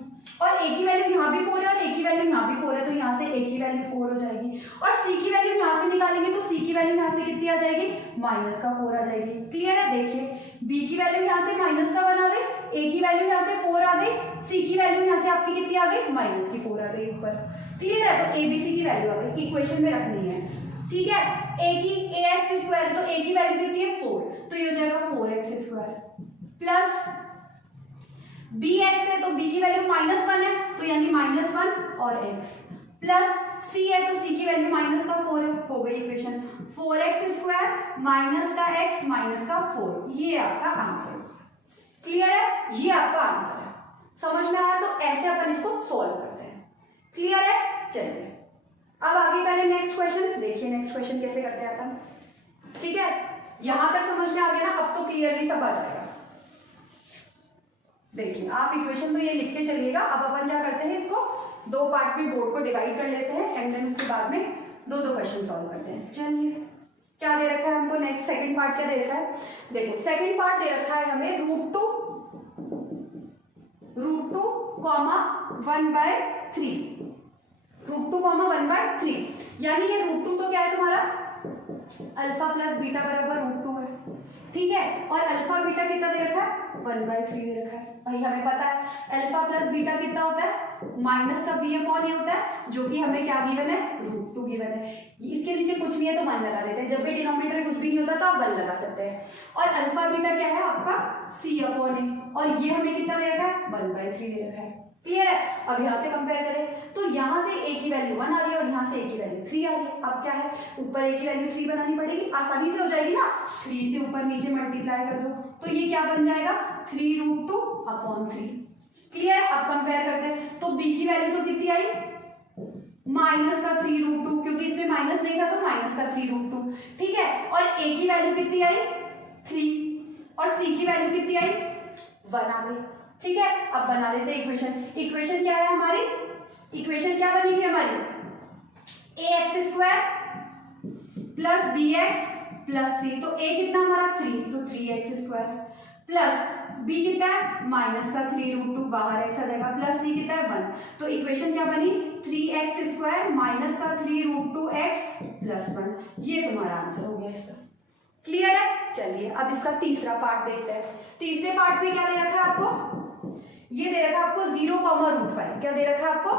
और a की वैल्यू यहाँ भी 4 है और a की वैल्यू यहाँ भी 4 है, तो यहाँ से a की वैल्यू 4 हो जाएगी और c की वैल्यू यहाँ से निकालेंगे तो c की वैल्यू यहाँ से कितनी आ जाएगी, माइनस का 4 आ जाएगी। क्लियर है? देखिए b की वैल्यू यहाँ से माइनस का 1 आ गई, a की वैल्यू यहाँ से 4 आ गई, c की वैल्यू यहाँ से आपकी कितनी आ गई, माइनस की 4 आ गई ऊपर। क्लियर है? तो a b c की वैल्यू आ गई, इक्वेशन में रखनी है। ठीक है, ax स्क्वायर है तो a की वैल्यू कितनी है, 4, तो ये हो जाएगा 4x स्क्वायर प्लस bx है तो b की वैल्यू -1 है तो यानी -1 और x प्लस c है तो c की वैल्यू माइनस का 4 है, हो गई इक्वेशन 4x स्क्वायर माइनस का x माइनस का 4, ये आपका आंसर। क्लियर है? ये आपका आंसर है। समझ में आया? तो ऐसे अपन इसको सॉल्व करते हैं। क्लियर है? चलिए अब आगे करें नेक्स्ट क्वेश्चन। देखिए नेक्स्ट क्वेश्चन कैसे करते हैं अपन। ठीक है, यहां तक समझ में आ गया ना, अब तो क्लियरली सब आ जाएगा। देखिए आप इक्वेशन तो ये लिख के चलिएगा। अब अपन क्या करते हैं, इसको दो पार्ट में बोर्ड को डिवाइड कर लेते हैं एंड देन उसके बाद में दो क्वेश्चन सॉल्व करते हैं। चलिए क्या दे रखा है हमको, नेक्स्ट सेकंड पार्ट क्या दे रखा है, देखो सेकंड पार्ट दे रखा है हमें √2 कॉमा 1/3, √2 कॉमा 1/3, यानी ये √2 तो क्या है तुम्हारा, अल्फा प्लस बीटा बराबर √2 है। ठीक है, और अल्फा बीटा कितना दे रखा है, 1/3 दे रखा है। भाई हमें पता है अल्फा प्लस बीटा कितना होता है, माइनस का b अपॉन a होता है, जो कि हमें क्या गिवन है, √2 गिवन है। इसके नीचे कुछ नहीं है तो 1 लगा देते हैं, जब भी डिनोमिनेटर में कुछ भी नहीं होता तो आप 1 लगा सकते हैं। और अल्फा बीटा क्या है आपका, c अपॉन a, और ये हमें कितना दे रखा है, 1/3 दे रखा है। क्लियर है? अब यहाँ से कंपेयर करें तो यहाँ से a की वैल्यू 1 आ रही है और यहाँ से a की वैल्यू 3 आ रही है। अब क्या है, ऊपर a की वैल्यू 3 बनानी पड़ेगी, आसानी से हो जाएगी ना, 3 से ऊपर नीचे मल्टीप्लाई कर दो तो ये क्या बन जाएगा, 3√2 अपॉन 3। क्लियर? अब कंपेयर करते हैं तो b की वैल्यू तो कितनी आई, माइनस का 3√2, क्योंकि इसमें माइनस नहीं था तो माइनस का 3√2। ठीक है, और a की वैल्यू कितनी आई, 3, और c की वैल्यू कितनी आई, 1 आ गई। ठीक है, अब बना लेते हैं इक्वेशन। इक्वेशन क्या है हमारी, इक्वेशन क्या बनेगी हमारी, ax square plus bx plus c, तो a कितना हमारा 3, तो 3x स्क्वायर प्लस b कितना है माइनस का 3√2, बाहर x आ जाएगा, प्लस c कितना है 1, तो इक्वेशन क्या बनी 3x स्क्वायर माइनस का 3√2x प्लस 1। ये तुम्हारा आंसर हो गया इसका। क्लियर है? चलिए अब इसका तीसरा पार्ट देखते हैं। तीसरे पार्ट में क्या दे रखा है आपको, ये दे रखा है आपको 0,√5। क्या दे रखा है आपको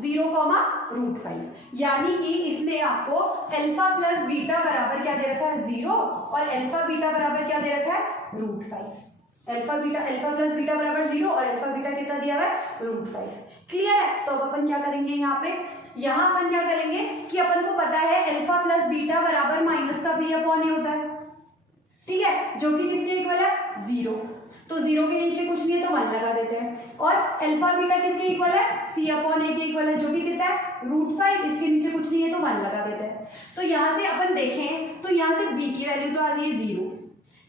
0,√5, यानी कि इसने आपको अल्फा प्लस बीटा बराबर क्या दे रखा है 0 और अल्फा बीटा बराबर क्या दे रखा है √5। अल्फा प्लस बीटा बराबर 0 और अल्फा बीटा कितना दिया हुआ है √5। क्लियर है? तो अब अपन क्या करेंगे यहाँ पे, यहाँ अपन क्या करेंगे कि अपन को पता है अल्फा प्लस बीटा बराबर माइनस का b अपॉन a होता है, ठीक है, जो कि किसके इक्वल है 0, तो 0 के नीचे कुछ नहीं है तो 1 लगा देते हैं। और अल्फा बीटा किसके इक्वल है c अपॉन a के इक्वल है, जो कि कितना है √5, इसके नीचे कुछ नहीं है तो 1 लगा देते हैं। तो यहाँ से अपन देखें तो यहाँ से b की वैल्यू तो आ रही है 0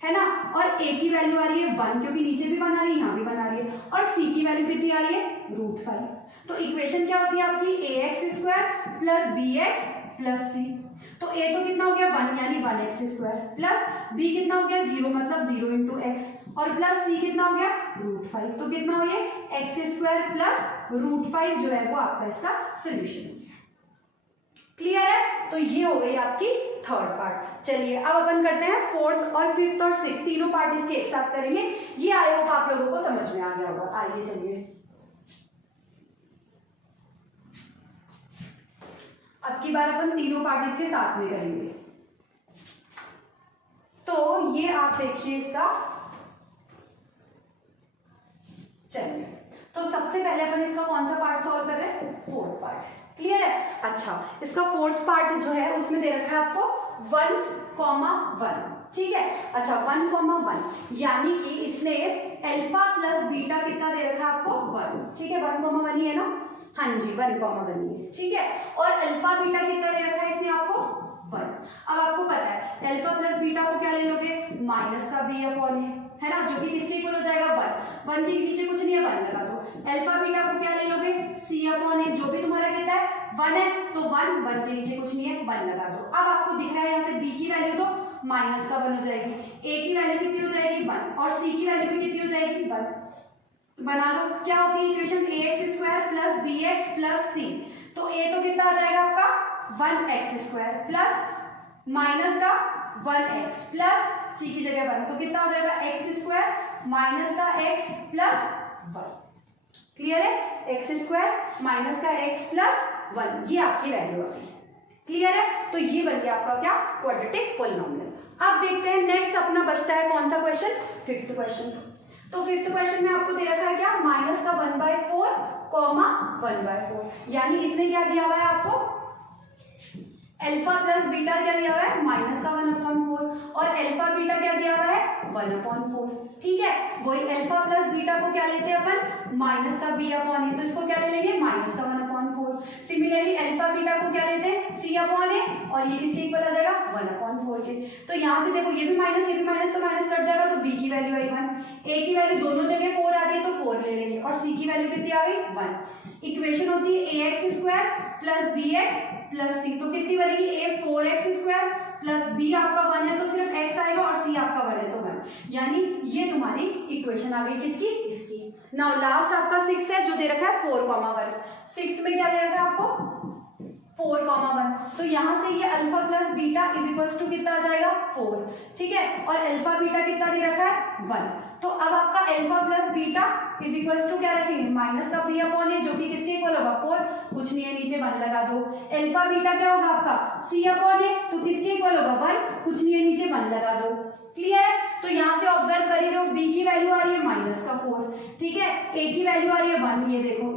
है ना, और a की वैल्यू आ रही है 1, क्योंकि नीचे भी बना रही है यहाँ भी बना रही है, और c की वैल्यू कितनी आ रही है √5। तो इक्वेशन क्या होती है आपकी ax square plus bx plus c, तो a तो कितना हो गया 1 यानी 1x स्क्वायर प्लस b कितना हो गया 0 मतलब 0 इंटू एक्स और प्लस c कितना हो गया √5, तो कितना हो गया x स्क्वायर प्लस √5 जो है वो आपका इसका सोल्यूशन हो गया। क्लियर है? तो ये हो गई आपकी थर्ड पार्ट। चलिए अब अपन करते हैं फोर्थ और फिफ्थ और सिक्स, तीनों पार्ट इसके एक साथ करेंगे। ये आई होप आप लोगों को समझ में आ गया होगा। आइए चलिए अब की बार अपन तीनों पार्ट इसके साथ में करेंगे। तो ये आप देखिए इसका, चलिए तो सबसे पहले अपन इसका कौन सा पार्ट सॉल्व कर रहे हैं, फोर्थ पार्ट। क्लियर है? अच्छा, इसका फोर्थ पार्ट जो है उसमें दे रखा है आपको 1,1, ठीक है। अच्छा 1,1 यानी कि इसने अल्फा प्लस बीटा कितना दे रखा है आपको 1, ठीक है, 1,1 ही है ना, हाँ जी 1,1 ही है, ठीक है। और अल्फा बीटा कितना दे रखा है इसने आपको 1। अब आपको पता है अल्फा प्लस बीटा को क्या ले लोगे माइनस का b अपॉन है ना, जो कि किसके इक्वल हो जाएगा 1 के नीचे कुछ नहीं है 1 लगा दो। अल्फा बीटा को क्या ले लोगे c अपॉन है, जो भी तुम्हारा कितना है 1 है, तो 1 के नीचे कुछ नहीं है 1 लगा दो। अब आपको दिख रहा है यहाँ से b की वैल्यू तो माइनस का 1 हो जाएगी, a की वैल्यू कितनी हो जाएगी 1 और c की वैल्यू भी कितनी हो जाएगी 1। बना लो, क्या होती है equation ax square plus bx plus c, तो a तो कितना आ जाएगा आपका 1x स्क्वायर प्लस माइनस का 1x प्लस c की जगह 1, तो कितना हो जाएगा x स्क्वायर माइनस का x प्लस 1। क्लियर है? x स्क्वायर माइनस का x प्लस 1, ये आपकी वैल्यू आ गई। क्लियर है? तो ये बन गया आपका क्या क्वाड्रेटिक पॉलिनोमियल। अब देखते हैं नेक्स्ट अपना बचता है कौन सा क्वेश्चन, फिफ्थ क्वेश्चन। तो फिफ्थ क्वेश्चन में आपको दे रखा है क्या माइनस का 1/4 कॉमा 1/4, यानी इसने क्या दिया हुआ है आपको अल्फा प्लस बीटा क्या दिया हुआ है माइनस का 1/4 और अल्फा बीटा क्या दिया हुआ है 1/4, ठीक है। वही अल्फा प्लस बीटा को क्या लेते हैं अपन माइनस का b अपॉन ए, तो इसको क्या ले लेंगे माइनस का 1/4। सिमिलरली अल्फा बीटा को क्या लेते हैं c अपॉन ए और ये किसके इक्वल आ जाएगा 1/4 के। तो यहाँ से देखो ये भी माइनस ये भी माइनस, तो माइनस कट जाएगा, तो b की वैल्यू आई 1, a की वैल्यू दोनों जगह 4 आ रही है तो 4 ले लेंगे और c की वैल्यू कितनी आ गई 1। इक्वेशन होती है ax square plus bx plus c, तो कितनी बनेगी a 4x square plus b आपका 1 है तो सिर्फ x आएगा और c आपका 1 है तो 1, यानी ये तुम्हारी इक्वेशन आ गई किसकी इसकी। नाउ लास्ट आपका 6 है जो दे रखा है 4,1। 6 में क्या दे रखा है आपको 4,1, तो यहाँ से ये alpha plus beta is equals to कितना आ जाएगा 4, ठीक है, और अल्फा बीटा कितना दे रखा है 1। तो अब आपका alpha plus beta is equals to क्या रखेंगे माइनस का b अपॉन ए, जो कि किसके इक्वल होगा 4, कुछ नहीं है नीचे 1 लगा दो। अल्फा बीटा क्या होगा आपका c अपॉन ए, तो किसके इक्वल होगा 1, कुछ नहीं है नीचे 1 लगा दो। क्लियर है? तो यहाँ से ऑब्जर्व कर रहे हो b की वैल्यू आ रही है माइनस का 4, ठीक है, a की वैल्यू आ रही है 1, ये देखो,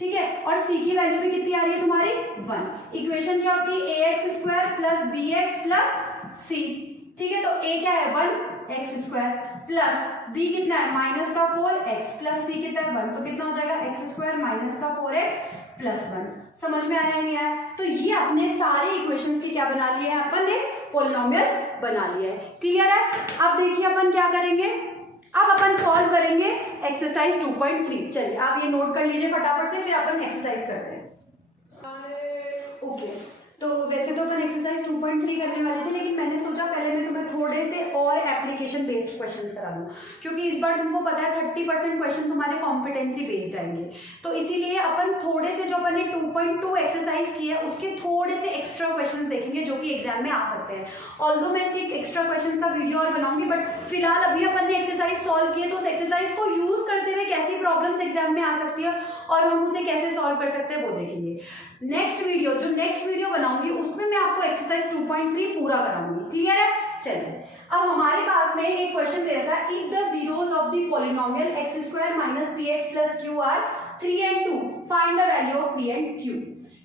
ठीक है, और c की वैल्यू भी कितनी आ रही है तुम्हारी 1। इक्वेशन क्या होती है ax square plus bx plus c, ठीक है, तो a क्या है 1x स्क्वायर प्लस b कितना है माइनस का 4x प्लस c कितना है 1, तो कितना हो जाएगा x स्क्वायर माइनस का 4x प्लस 1। समझ में आया नहीं आया? तो ये अपने सारे इक्वेशंस की क्या बना लिए हैं अपन ने पॉलिनोमियल्स बना लिए हैं। क्लियर है? अब देखिए अपन क्या करेंगे, अब अपन सॉल्व करेंगे एक्सरसाइज 2.3। चलिए आप ये नोट कर लीजिए फटाफट से, फिर अपन एक्सरसाइज करते हैं। ओके तो वैसे तो अपन एक्सरसाइज 2.3 करने वाले थे, लेकिन मैंने सोचा पहले मैं तुम्हें थोड़े से और एप्लीकेशन बेस्ड क्वेश्चंस करा दूं, क्योंकि इस बार तुमको पता है 30% क्वेश्चन तुम्हारे कॉम्पिटेंसी बेस्ड आएंगे। तो इसीलिए अपन थोड़े से जो अपन ने 2.2 एक्सरसाइज की है उसके थोड़े से एक्स्ट्रा क्वेश्चन देखेंगे जो कि एग्जाम में आ सकते हैं। ऑल्दो मैं इसके एक्स्ट्रा क्वेश्चन का वीडियो और बनाऊंगी, बट फिलहाल अभी अपन ने एक्सरसाइज सॉल्व की है, तो उस एक्सरसाइज को यूज करते हुए कैसी प्रॉब्लम्स एग्जाम में आ सकती है और हम उसे कैसे सॉल्व कर सकते हैं वो देखेंगे। नेक्स्ट वीडियो बनाऊंगी उसमें मैं आपको एक्सरसाइज 2.3 पूरा कराऊंगी। क्लियर है? चलिए अब हमारे पास में एक क्वेश्चन दे रखा है, if the zeros of the polynomial x² minus px plus q are 3 and 2 find the value of p and q।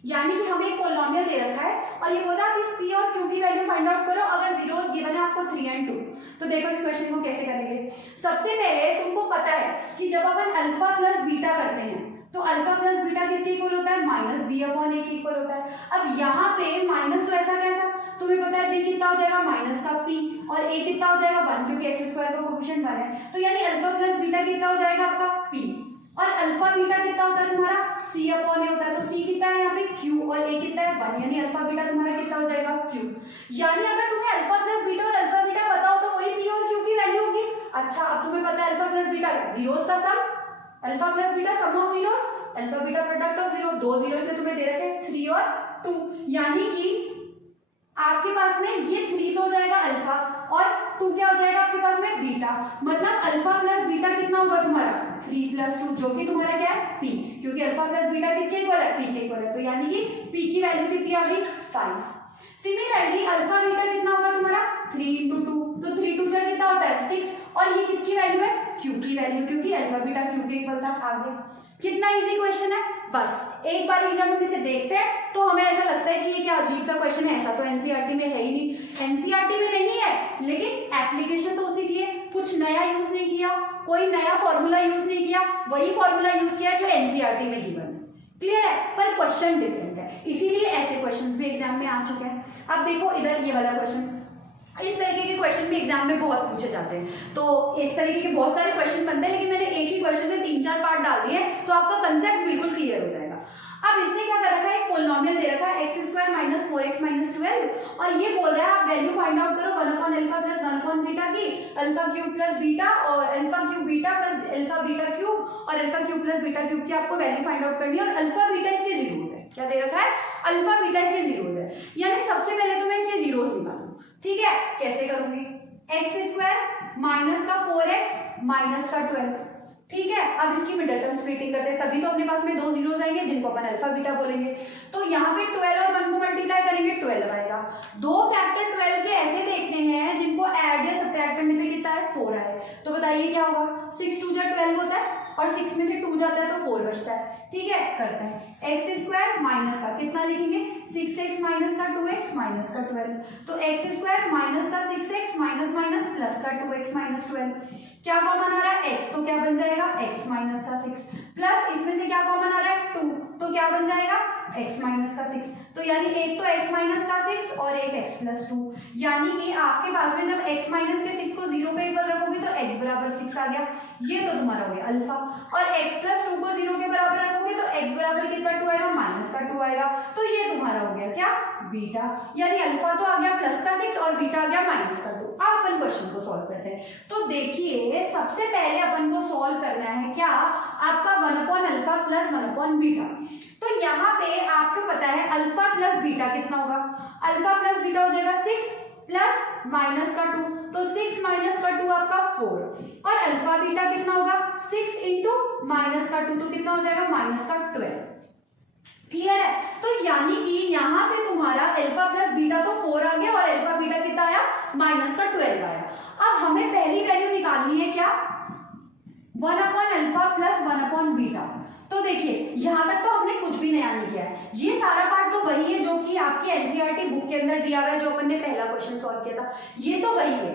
यानी कि हमें एक पॉलिनोमियल दे रखा है और ये बोल रहा है आप इस p और q की वैल्यू फाइंड आउट करो अगर जीरोस गिवन है आपको 3 and 2। तो देखो इस क्वेश्चन को कैसे करेंगे। सबसे पहले तुमको पता है कि जब अपन अल्फा प्लस बीटा करते हैं तो अल्फा प्लस बीटा किसके इक्वल होता है, माइनस बी अपॉन ए के इक्वल होता है। अब यहाँ पे माइनस तो ऐसा कैसा, तुम्हें पता है बी कितना हो जाएगा माइनस का पी और ए कितना हो जाएगा 1, क्योंकि एक्स स्क्वायर का कोफिशिएंट 1 है। तो यानी अल्फा प्लस बीटा कितना हो जाएगा आपका पी, और अल्फा बीटा कितना होता है तुम्हारा सी अपॉन ए होता है। तो सी कितना है यहाँ पे क्यू और ए कितना है 1, यानी अल्फा बीटा तुम्हारा कितना हो जाएगा क्यू। यानी अगर तुम्हें अल्फा प्लस बीटा और अल्फा बीटा बताओ तो वही पी और क्यू की वैल्यू होगी। अच्छा अब तुम्हें पता है अल्फा प्लस बीटा जीरोस का sum, alpha plus beta sum of zeros, alpha beta product of zero, दो जीरो से तुम्हें दे रखे 3 और 2, यानी कि आपके पास में ये 3 तो हो जाएगा अल्फा और 2 क्या हो जाएगा आपके पास में बीटा। मतलब अल्फा प्लस बीटा कितना होगा तुम्हारा 3 प्लस 2, जो कि तुम्हारा क्या है पी, क्योंकि अल्फा प्लस बीटा किसके इक्वल है पी के इक्वल है। तो यानी कि पी की वैल्यू कितनी आ गई 5। सिमिलरली अल्फा बीटा कितना होगा तुम्हारा 3 into 2, तो 3 2 जा कितना होता है 6, और ये किसकी वैल्यू है क्यू की वैल्यू, क्योंकि अल्फा बीटा क्यू के इक्वल था। आगे कितना इजी क्वेश्चन है, बस एक बार जब हम इसे देखते हैं तो हमें ऐसा लगता है कि ये क्या अजीब सा क्वेश्चन है, ऐसा तो एनसीईआरटी में है ही नहीं। एनसीईआरटी में नहीं है लेकिन एप्लीकेशन तो उसी की है, कुछ नया यूज नहीं किया, कोई नया फॉर्मूला यूज नहीं किया, वही फॉर्मूला यूज किया जो एनसीईआरटी में गिवन है। क्लियर है? पर क्वेश्चन डिफरेंट है, इसीलिए ऐसे क्वेश्चंस भी एग्जाम में आ चुके हैं। अब देखो इधर ये वाला क्वेश्चन, इस तरीके के क्वेश्चन भी एग्जाम में बहुत पूछे जाते हैं। तो इस तरीके के बहुत सारे क्वेश्चन बनते हैं, लेकिन मैंने एक ही क्वेश्चन में 3-4 पार्ट डाल दिए तो आपका कंसेप्ट बिल्कुल क्लियर हो जाएगा। अब इसने क्या कर रखा है, एक पोलिनोमियल दे रखा है x² माइनस 4x माइनस 12 और ये बोल रहा है आप वैल्यू फाइंड आउट करो 1 upon alpha plus 1 upon beta की, अल्फा क्यूब प्लस बीटा और alpha cube beta plus alpha beta cube और alpha cube plus beta cube की आपको वैल्यू फाइंड आउट करनी है। और अल्फा बीटा इसके जीरोस है, क्या दे रखा है अल्फा बीटा इसके जीरोस है, यानी सबसे पहले तो मैं इसके जीरोस निकालूं। ठीक है, कैसे करूंगी, x² माइनस का 4x माइनस का 12। ठीक है, अब इसकी मिडल टर्म स्प्लिटिंग करते हैं, तभी तो अपने पास में दो जीरोस आएंगे जिनको अपन अल्फा बीटा बोलेंगे। तो यहाँ पे 12 और 1 को मल्टीप्लाई करेंगे 12 आएगा। दो फैक्टर 12 के ऐसे देखने हैं जिनको ऐड या सब्ट्रैक्ट करने पे कितना है 4 आए। तो बताइए क्या होगा, 6 2 जा 12 होता है और 6 में से 2 जाता है तो 4 बचता है। ठीक है, करते हैं x² माइनस का कितना लिखेंगे 6x माइनस का 2x माइनस का 12, तो x² माइनस का 6x माइनस माइनस प्लस का 2x माइनस 12, क्या कॉमन आ रहा है x, तो क्या बन जाएगा x माइनस का 6 प्लस इसमें से क्या कॉमन आ रहा है 2, तो क्या बन जाएगा x माइनस का 6। तो यानी एक तो x माइनस का 6 और एक x प्लस 2, यानी कि आपके पास में जब x माइनस के 6 को 0 के इक्वल रखोगे तो x बराबर 6 आ गया, ये तो तुम्हारा हो गया अल्फा, और x प्लस 2 को 0 के बराबर रखोगे तो x बराबर कितना 2 आएगा माइनस का 2 आएगा, तो ये तुम्हारा हो गया क्या बीटा, यानी अल्फा तो आ गया प्लस का 6 और बीटा आ गया माइनस का 2। अब अपन क्वेश्चन को सॉल्व करते हैं। तो देखिए सबसे पहले अपन को सॉल्व करना है क्या, आपका 1 upon alpha plus 1 upon beta. तो यहाँ पे आपको पता है अल्फा प्लस बीटा कितना होगा, अल्फा प्लस बीटा हो जाएगा 6 प्लस माइनस का 2, तो 6 माइनस का 2 आपका 4, और अल्फा बीटा कितना होगा 6 इंटू माइनस का 2, तो कितना हो जाएगा माइनस का 12। क्लियर है? तो यानी कि यहां से तुम्हारा अल्फा प्लस बीटा तो 4 आ गया और अल्फा बीटा कितना आया माइनस का 12 आया। अब हमें पहली वैल्यू निकालनी है क्या 1 upon alpha plus 1 upon beta. तो देखिए यहां तक तो हमने कुछ भी नया नहीं किया है, ये सारा पार्ट तो वही है जो कि आपकी एनसीईआरटी बुक के अंदर दिया हुआ है, जो अपन ने पहला क्वेश्चन सॉल्व किया था, ये तो वही है।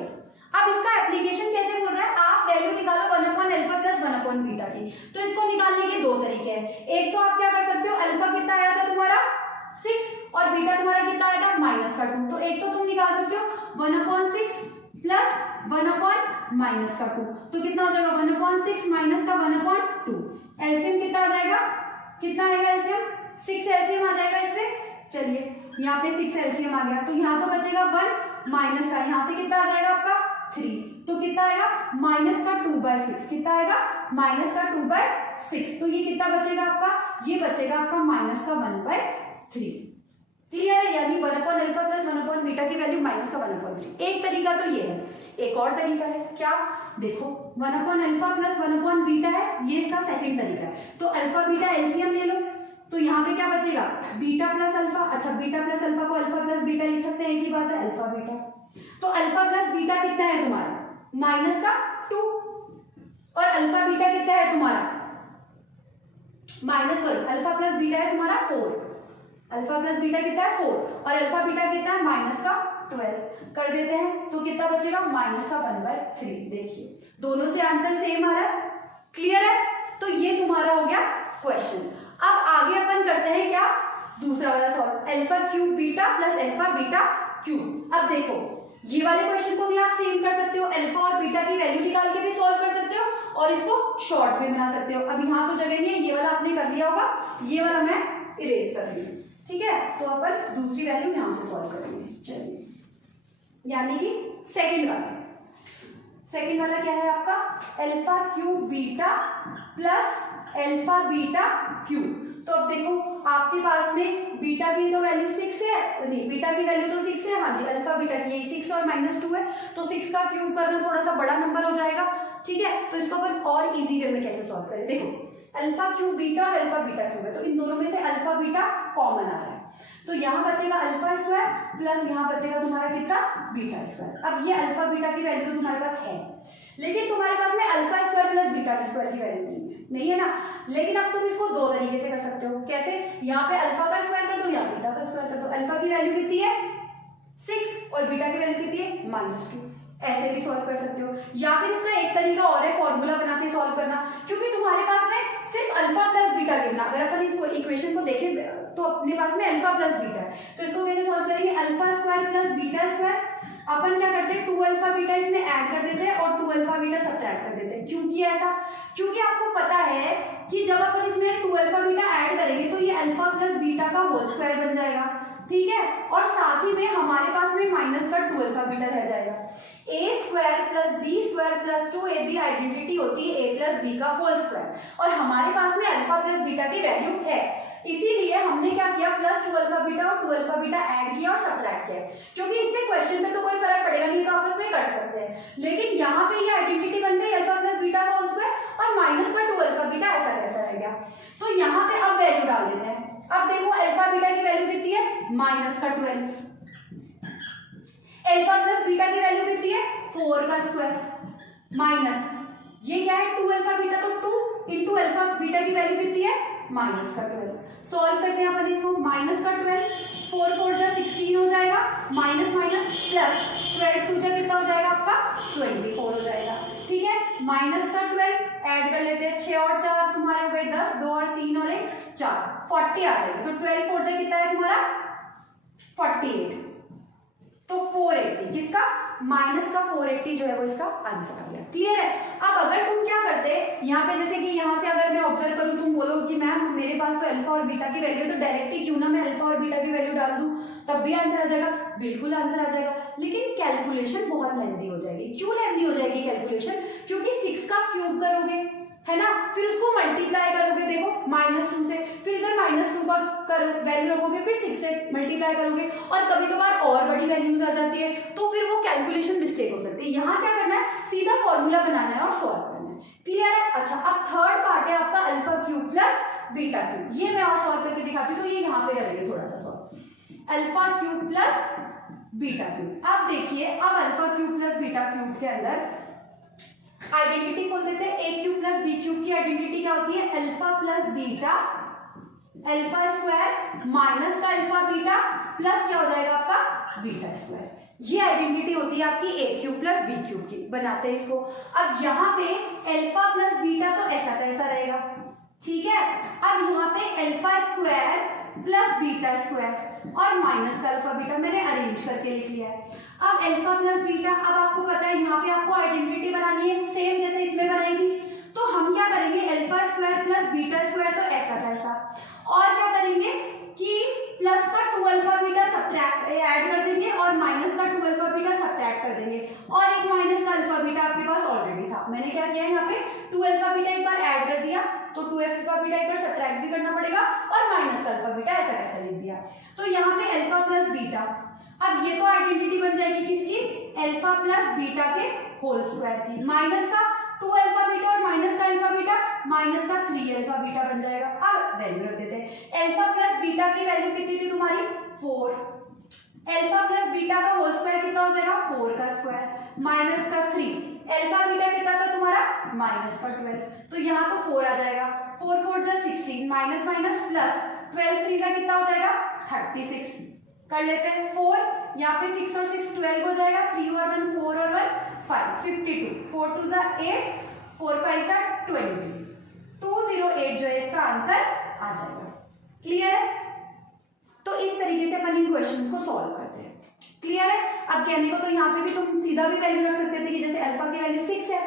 अब इसका एप्लीकेशन कैसे बोल रहा है, आप वैल्यू निकालो 1 upon alpha plus 1 upon beta की। तो इसको निकालने के दो तरीके हैं, एक तो आप क्या कर सकते हो, अल्फा कितना आया था तुम्हारा 6 और बीटा तुम्हारा कितना आएगा माइनस का 2, तो एक तो तुम निकाल सकते हो 1 अपॉन 6 प्लस 1/-2, तो कितना हो जाएगा 1/6 माइनस का 1/2। एलसीएम कितना आ जाएगा, कितना आएगा एलसीएम, 6 एलसीएम आ जाएगा इससे। चलिए यहाँ पे 6 एलसीएम आ गया, तो यहाँ तो बचेगा 1 माइनस का, यहाँ से कितना आ जाएगा आपका 3, तो कितना आएगा माइनस का 2/6, कितना आएगा माइनस का 2/6, तो ये कितना बचेगा आपका, ये बचेगा आपका माइनस का 1/3। क्लियर है, यानी 1/α प्लस 1/β की वैल्यू माइनस का 1/3। एक तरीका तो ये है, एक और तरीका है क्या, देखो 1/α प्लस 1/β है, ये इसका सेकंड तरीका है। तो अल्फा बीटा एलसीएम ले लो, तो यहाँ पे क्या बचेगा बीटा प्लस अल्फा। अच्छा बीटा प्लस अल्फा को अल्फा प्लस बीटा लिख सकते हैं, एक ही बात है अल्फा बीटा। तो अल्फा प्लस बीटा कितना है तुम्हारा माइनस का 2, और अल्फा बीटा कितना है तुम्हारा अल्फा प्लस बीटा है तुम्हारा 4, अल्फा प्लस बीटा कितना है 4, और अल्फा बीटा कितना है माइनस का 12 कर देते हैं, तो कितना बचेगा माइनस का 1/3। देखिए दोनों से आंसर सेम आ रहा है, क्लियर है। तो ये तुम्हारा हो गया क्वेश्चन। अब आगे अपन करते हैं क्या, दूसरा वाला solve, alpha cube beta plus alpha beta cube. अब देखो ये वाले क्वेश्चन को भी आप सेम कर सकते हो, अल्फा और बीटा की वैल्यू निकाल के भी सॉल्व कर सकते हो, और इसको शॉर्ट में बना सकते हो। अब यहाँ तो जगह नहीं है, ये वाला आपने कर लिया होगा, ये वाला मैं इरेज कर रही हूँ, ठीक है। तो अपन दूसरी वैल्यू यहाँ से सॉल्व करेंगे। चलिए यानी कि सेकंड वाला क्या है आपका, alpha cube beta plus alpha beta cube. तो अब देखो आपके पास में बीटा की तो वैल्यू 6 है, नहीं बीटा की वैल्यू तो 6 है, हाँ जी अल्फा बीटा की यही 6 और -2 है, तो 6 का क्यूब करना थोड़ा सा बड़ा नंबर हो जाएगा, ठीक है। तो इसको अपन और इजी वे में कैसे सॉल्व करें, देखो अल्फा क्यूब बीटा और अल्फा बीटा क्यूब है, तो इन दोनों में से अल्फा बीटा कॉमन आ रहा है, तो यहाँ बचेगा अल्फा स्क्वायर प्लस यहाँ बचेगा तुम्हारा कितना बीटा स्क्वायर। अब ये अल्फा बीटा की वैल्यू तो तुम्हारे पास है, लेकिन तुम्हारे पास में alpha square plus beta square की वैल्यू नहीं है ना। लेकिन अब तुम इसको दो तरीके से कर सकते हो, कैसे, यहाँ पे अल्फा का स्क्वायर कर दो, यहाँ बीटा का स्क्वायर कर दो। अल्फा की वैल्यू कितनी है 6 और बीटा की वैल्यू कितनी है -2, ऐसे भी सॉल्व कर सकते हो। या फिर इसका एक तरीका और है फॉर्मूला बना के सॉल्व करना, क्योंकि तुम्हारे पास में सिर्फ अल्फा प्लस बीटा गिनना। अगर अपन इसको इक्वेशन को देखें तो अपने पास में अल्फा प्लस बीटा है, तो इसको कैसे सॉल्व करेंगे, alpha square plus beta square, अपन क्या करते हैं 2 अल्फा बीटा इसमें ऐड कर देते हैं और 2 अल्फा बीटा सब्ट्रैक्ट कर देते हैं। क्योंकि ऐसा, क्योंकि आपको पता है कि जब अपन इसमें 2 अल्फा बीटा ऐड करेंगे तो ये अल्फा प्लस बीटा का होल स्क्वायर बन जाएगा, ठीक है, और साथ ही में हमारे पास में माइनस का 2 अल्फा बीटा रह जाएगा। a square plus b square plus 2ab identity होती है a प्लस b का होल स्क्वायर, और हमारे पास में अल्फा प्लस बीटा की वैल्यू है, इसीलिए हमने क्या किया प्लस 2 अल्फा बीटा और 2 अल्फा बीटा ऐड किया और सब्ट्रैक्ट किया, क्योंकि इससे क्वेश्चन में तो कोई फर्क पड़ेगा नहीं, तो आपस में कर सकते हैं। लेकिन यहाँ पे ये आइडेंटिटी बन गई अल्फा प्लस बीटा का होल स्क्वायर और माइनस का 2 अल्फा बीटा, ऐसा कैसा रह गया। तो यहाँ पे अब वैल्यू डाल देते हैं। अब देखो अल्फा बीटा की वैल्यू कितनी है -12, अल्फा प्लस बीटा की वैल्यू कितनी है 4 का स्क्वायर माइनस ये क्या है 2 अल्फा बीटा, तो 2 इंटू अल्फा बीटा की वैल्यू कितनी है माइनस का 12। सॉल्व करते हैं अपन इसको, माइनस का 12, 4 4 जा 16 हो जाएगा, माइनस माइनस प्लस 12 2 जा कितना हो जाएगा आपका 24 हो जाएगा, ठीक है। माइनस का 12 ऐड कर लेते हैं, 6 और 4 तुम्हारे हो गए 10, 2 और 3 और 1 4, 40 आ जाएगा। तो 12 4 जा कितना है तुम्हारा 48, तो 480 किसका माइनस का 480 जो है वो इसका आंसर आ गया। क्लियर है। अब अगर तुम क्या करते यहाँ पे, जैसे कि यहाँ से अगर मैं ऑब्जर्व करूँ, तुम बोलो कि मैम मेरे पास तो अल्फा और बीटा की वैल्यू, तो डायरेक्टली क्यों ना मैं अल्फा और बीटा की वैल्यू डाल दूं, तब भी आंसर आ जाएगा, बिल्कुल आंसर आ जाएगा, लेकिन कैलकुलेशन बहुत लेंथी हो जाएगी। क्यों लेंथी हो जाएगी कैलकुलेशन, क्योंकि 6 का क्यूब करोगे है ना, फिर उसको मल्टीप्लाई करोगे, देखो -2 से, फिर इधर -2 का वैल्यू रखोगे, फिर 6 से मल्टीप्लाई करोगे, और कभी कभार और बड़ी वैल्यूज आ जाती है, तो फिर वो कैलकुलेशन मिस्टेक हो सकती है। यहाँ क्या करना है, सीधा फॉर्मूला बनाना है और सॉल्व करना है। क्लियर है। अच्छा, अब थर्ड पार्ट है आपका alpha cube plus beta cube, ये मैं और सॉल्व करके दिखाती हूँ, तो ये यहाँ पे करेंगे थोड़ा सा solve, alpha cube plus beta cube. अब देखिए, अब alpha cube plus beta cube के अंदर आइडेंटिटी खोल देते हैं, ए क्यूब प्लस बी क्यूब की आइडेंटिटी क्या होती है, alpha plus beta alpha square minus का अल्फा बीटा प्लस क्या हो जाएगा आपका बीटा स्क्वायर, ये आइडेंटिटी होती है आपकी ए क्यूब प्लस बी क्यूब की। बनाते हैं इसको। अब यहाँ पे अल्फा प्लस बीटा तो ऐसा कैसा रहेगा, ठीक है। अब यहाँ पे alpha square plus beta square और माइनस का अल्फा बीटा मैंने अरेंज करके लिख लिया है। अब अल्फा प्लस बीटा, अब आपको पता है यहाँ पे आपको आइडेंटिटी बनानी है सेम जैसे इसमें बनाई थी, तो हम क्या करेंगे alpha square plus beta square, तो ऐसा का ऐसा, और क्या करेंगे कि प्लस का 2 अल्फा बीटा सब्ट्रैक्ट ऐड कर देंगे और माइनस का 2 अल्फा बीटा सब्ट्रैक्ट कर देंगे, और एक माइनस का अल्फा बीटा आपके पास ऑलरेडी था, मैंने क्या किया है यहाँ पे 2 अल्फा बीटा एक बार ऐड कर दिया, तो 2 अल्फा बीटा एक बार सब्ट्रैक्ट भी करना पड़ेगा, और माइनस का अल्फा बीटा ऐसा कैसा लिख दिया, तो यहाँ पे अल्फा प्लस बीटा, अब ये तो आइडेंटिटी बन जाएगी किसकी, अल्फा प्लस बीटा के होल स्क्वायर की, माइनस का 2 अल्फा बीटा और माइनस का अल्फा बीटा, माइनस का 3 अल्फा बीटा बन जाएगा। अब वैल्यू रख देते हैं, अल्फा प्लस बीटा की वैल्यू कितनी थी तुम्हारी 4, अल्फा प्लस बीटा का होल स्क्वायर कितना हो जाएगा 4 का स्क्वायर, माइनस का 3, अल्फा बीटा कितना था तुम्हारा माइनस का 12, तो यहाँ तो 4 आ जाएगा, 4 4 जा 16, माइनस माइनस प्लस 12 3 जा कितना हो जाएगा 36, कर लेते हैं 4, यहाँ पे 6 और 6 12 हो जाएगा, 3 और 1 4 और 1 5 52, 4 2 जा 8, 4 5 जा 20, 208 जो है इसका आंसर आ जाएगा। क्लियर है? तो इस तरीके से अपन इन क्वेश्चंस को सॉल्व करते हैं। क्लियर है? अब कहने को तो यहाँ पे भी तुम सीधा भी वैल्यू रख सकते थे कि जैसे अल्फा की वैल्यू 6 है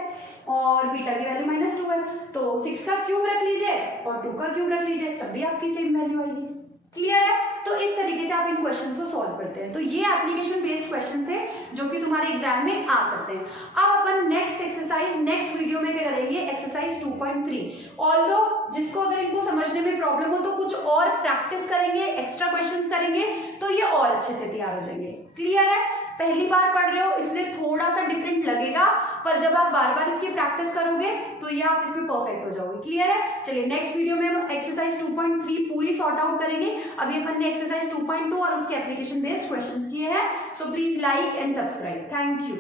और बीटा की वैल्यू -2 है, तो 6 का क्यूब रख लीजिए और 2 का क्यूब रख लीजिए, तब भी आपकी सेम वैल्यू आएगी। क्लियर है? तो इस तरीके से आप इन क्वेश्चंस को सॉल्व करते हैं। तो ये एप्लीकेशन बेस्ड क्वेश्चन थे जो कि तुम्हारे एग्जाम में आ सकते हैं। अब अपन नेक्स्ट एक्सरसाइज नेक्स्ट वीडियो में क्या करेंगे, एक्सरसाइज 2.3। ऑल्दो जिसको अगर इनको समझने में प्रॉब्लम हो तो कुछ और प्रैक्टिस करेंगे, एक्स्ट्रा क्वेश्चंस करेंगे तो ये और अच्छे से तैयार हो जाएंगे। क्लियर है? पहली बार पढ़ रहे हो इसलिए थोड़ा सा डिफरेंट लगेगा, पर जब आप बार बार इसकी प्रैक्टिस करोगे तो ये आप इसमें परफेक्ट हो जाओगे। क्लियर है? चलिए नेक्स्ट वीडियो में हम एक्सरसाइज 2.3 पूरी सॉर्ट आउट करेंगे। अभी अपन ने एक्सरसाइज 2.2 और उसके एप्लीकेशन बेस्ड क्वेश्चंस किए हैं। So please like and subscribe. Thank you.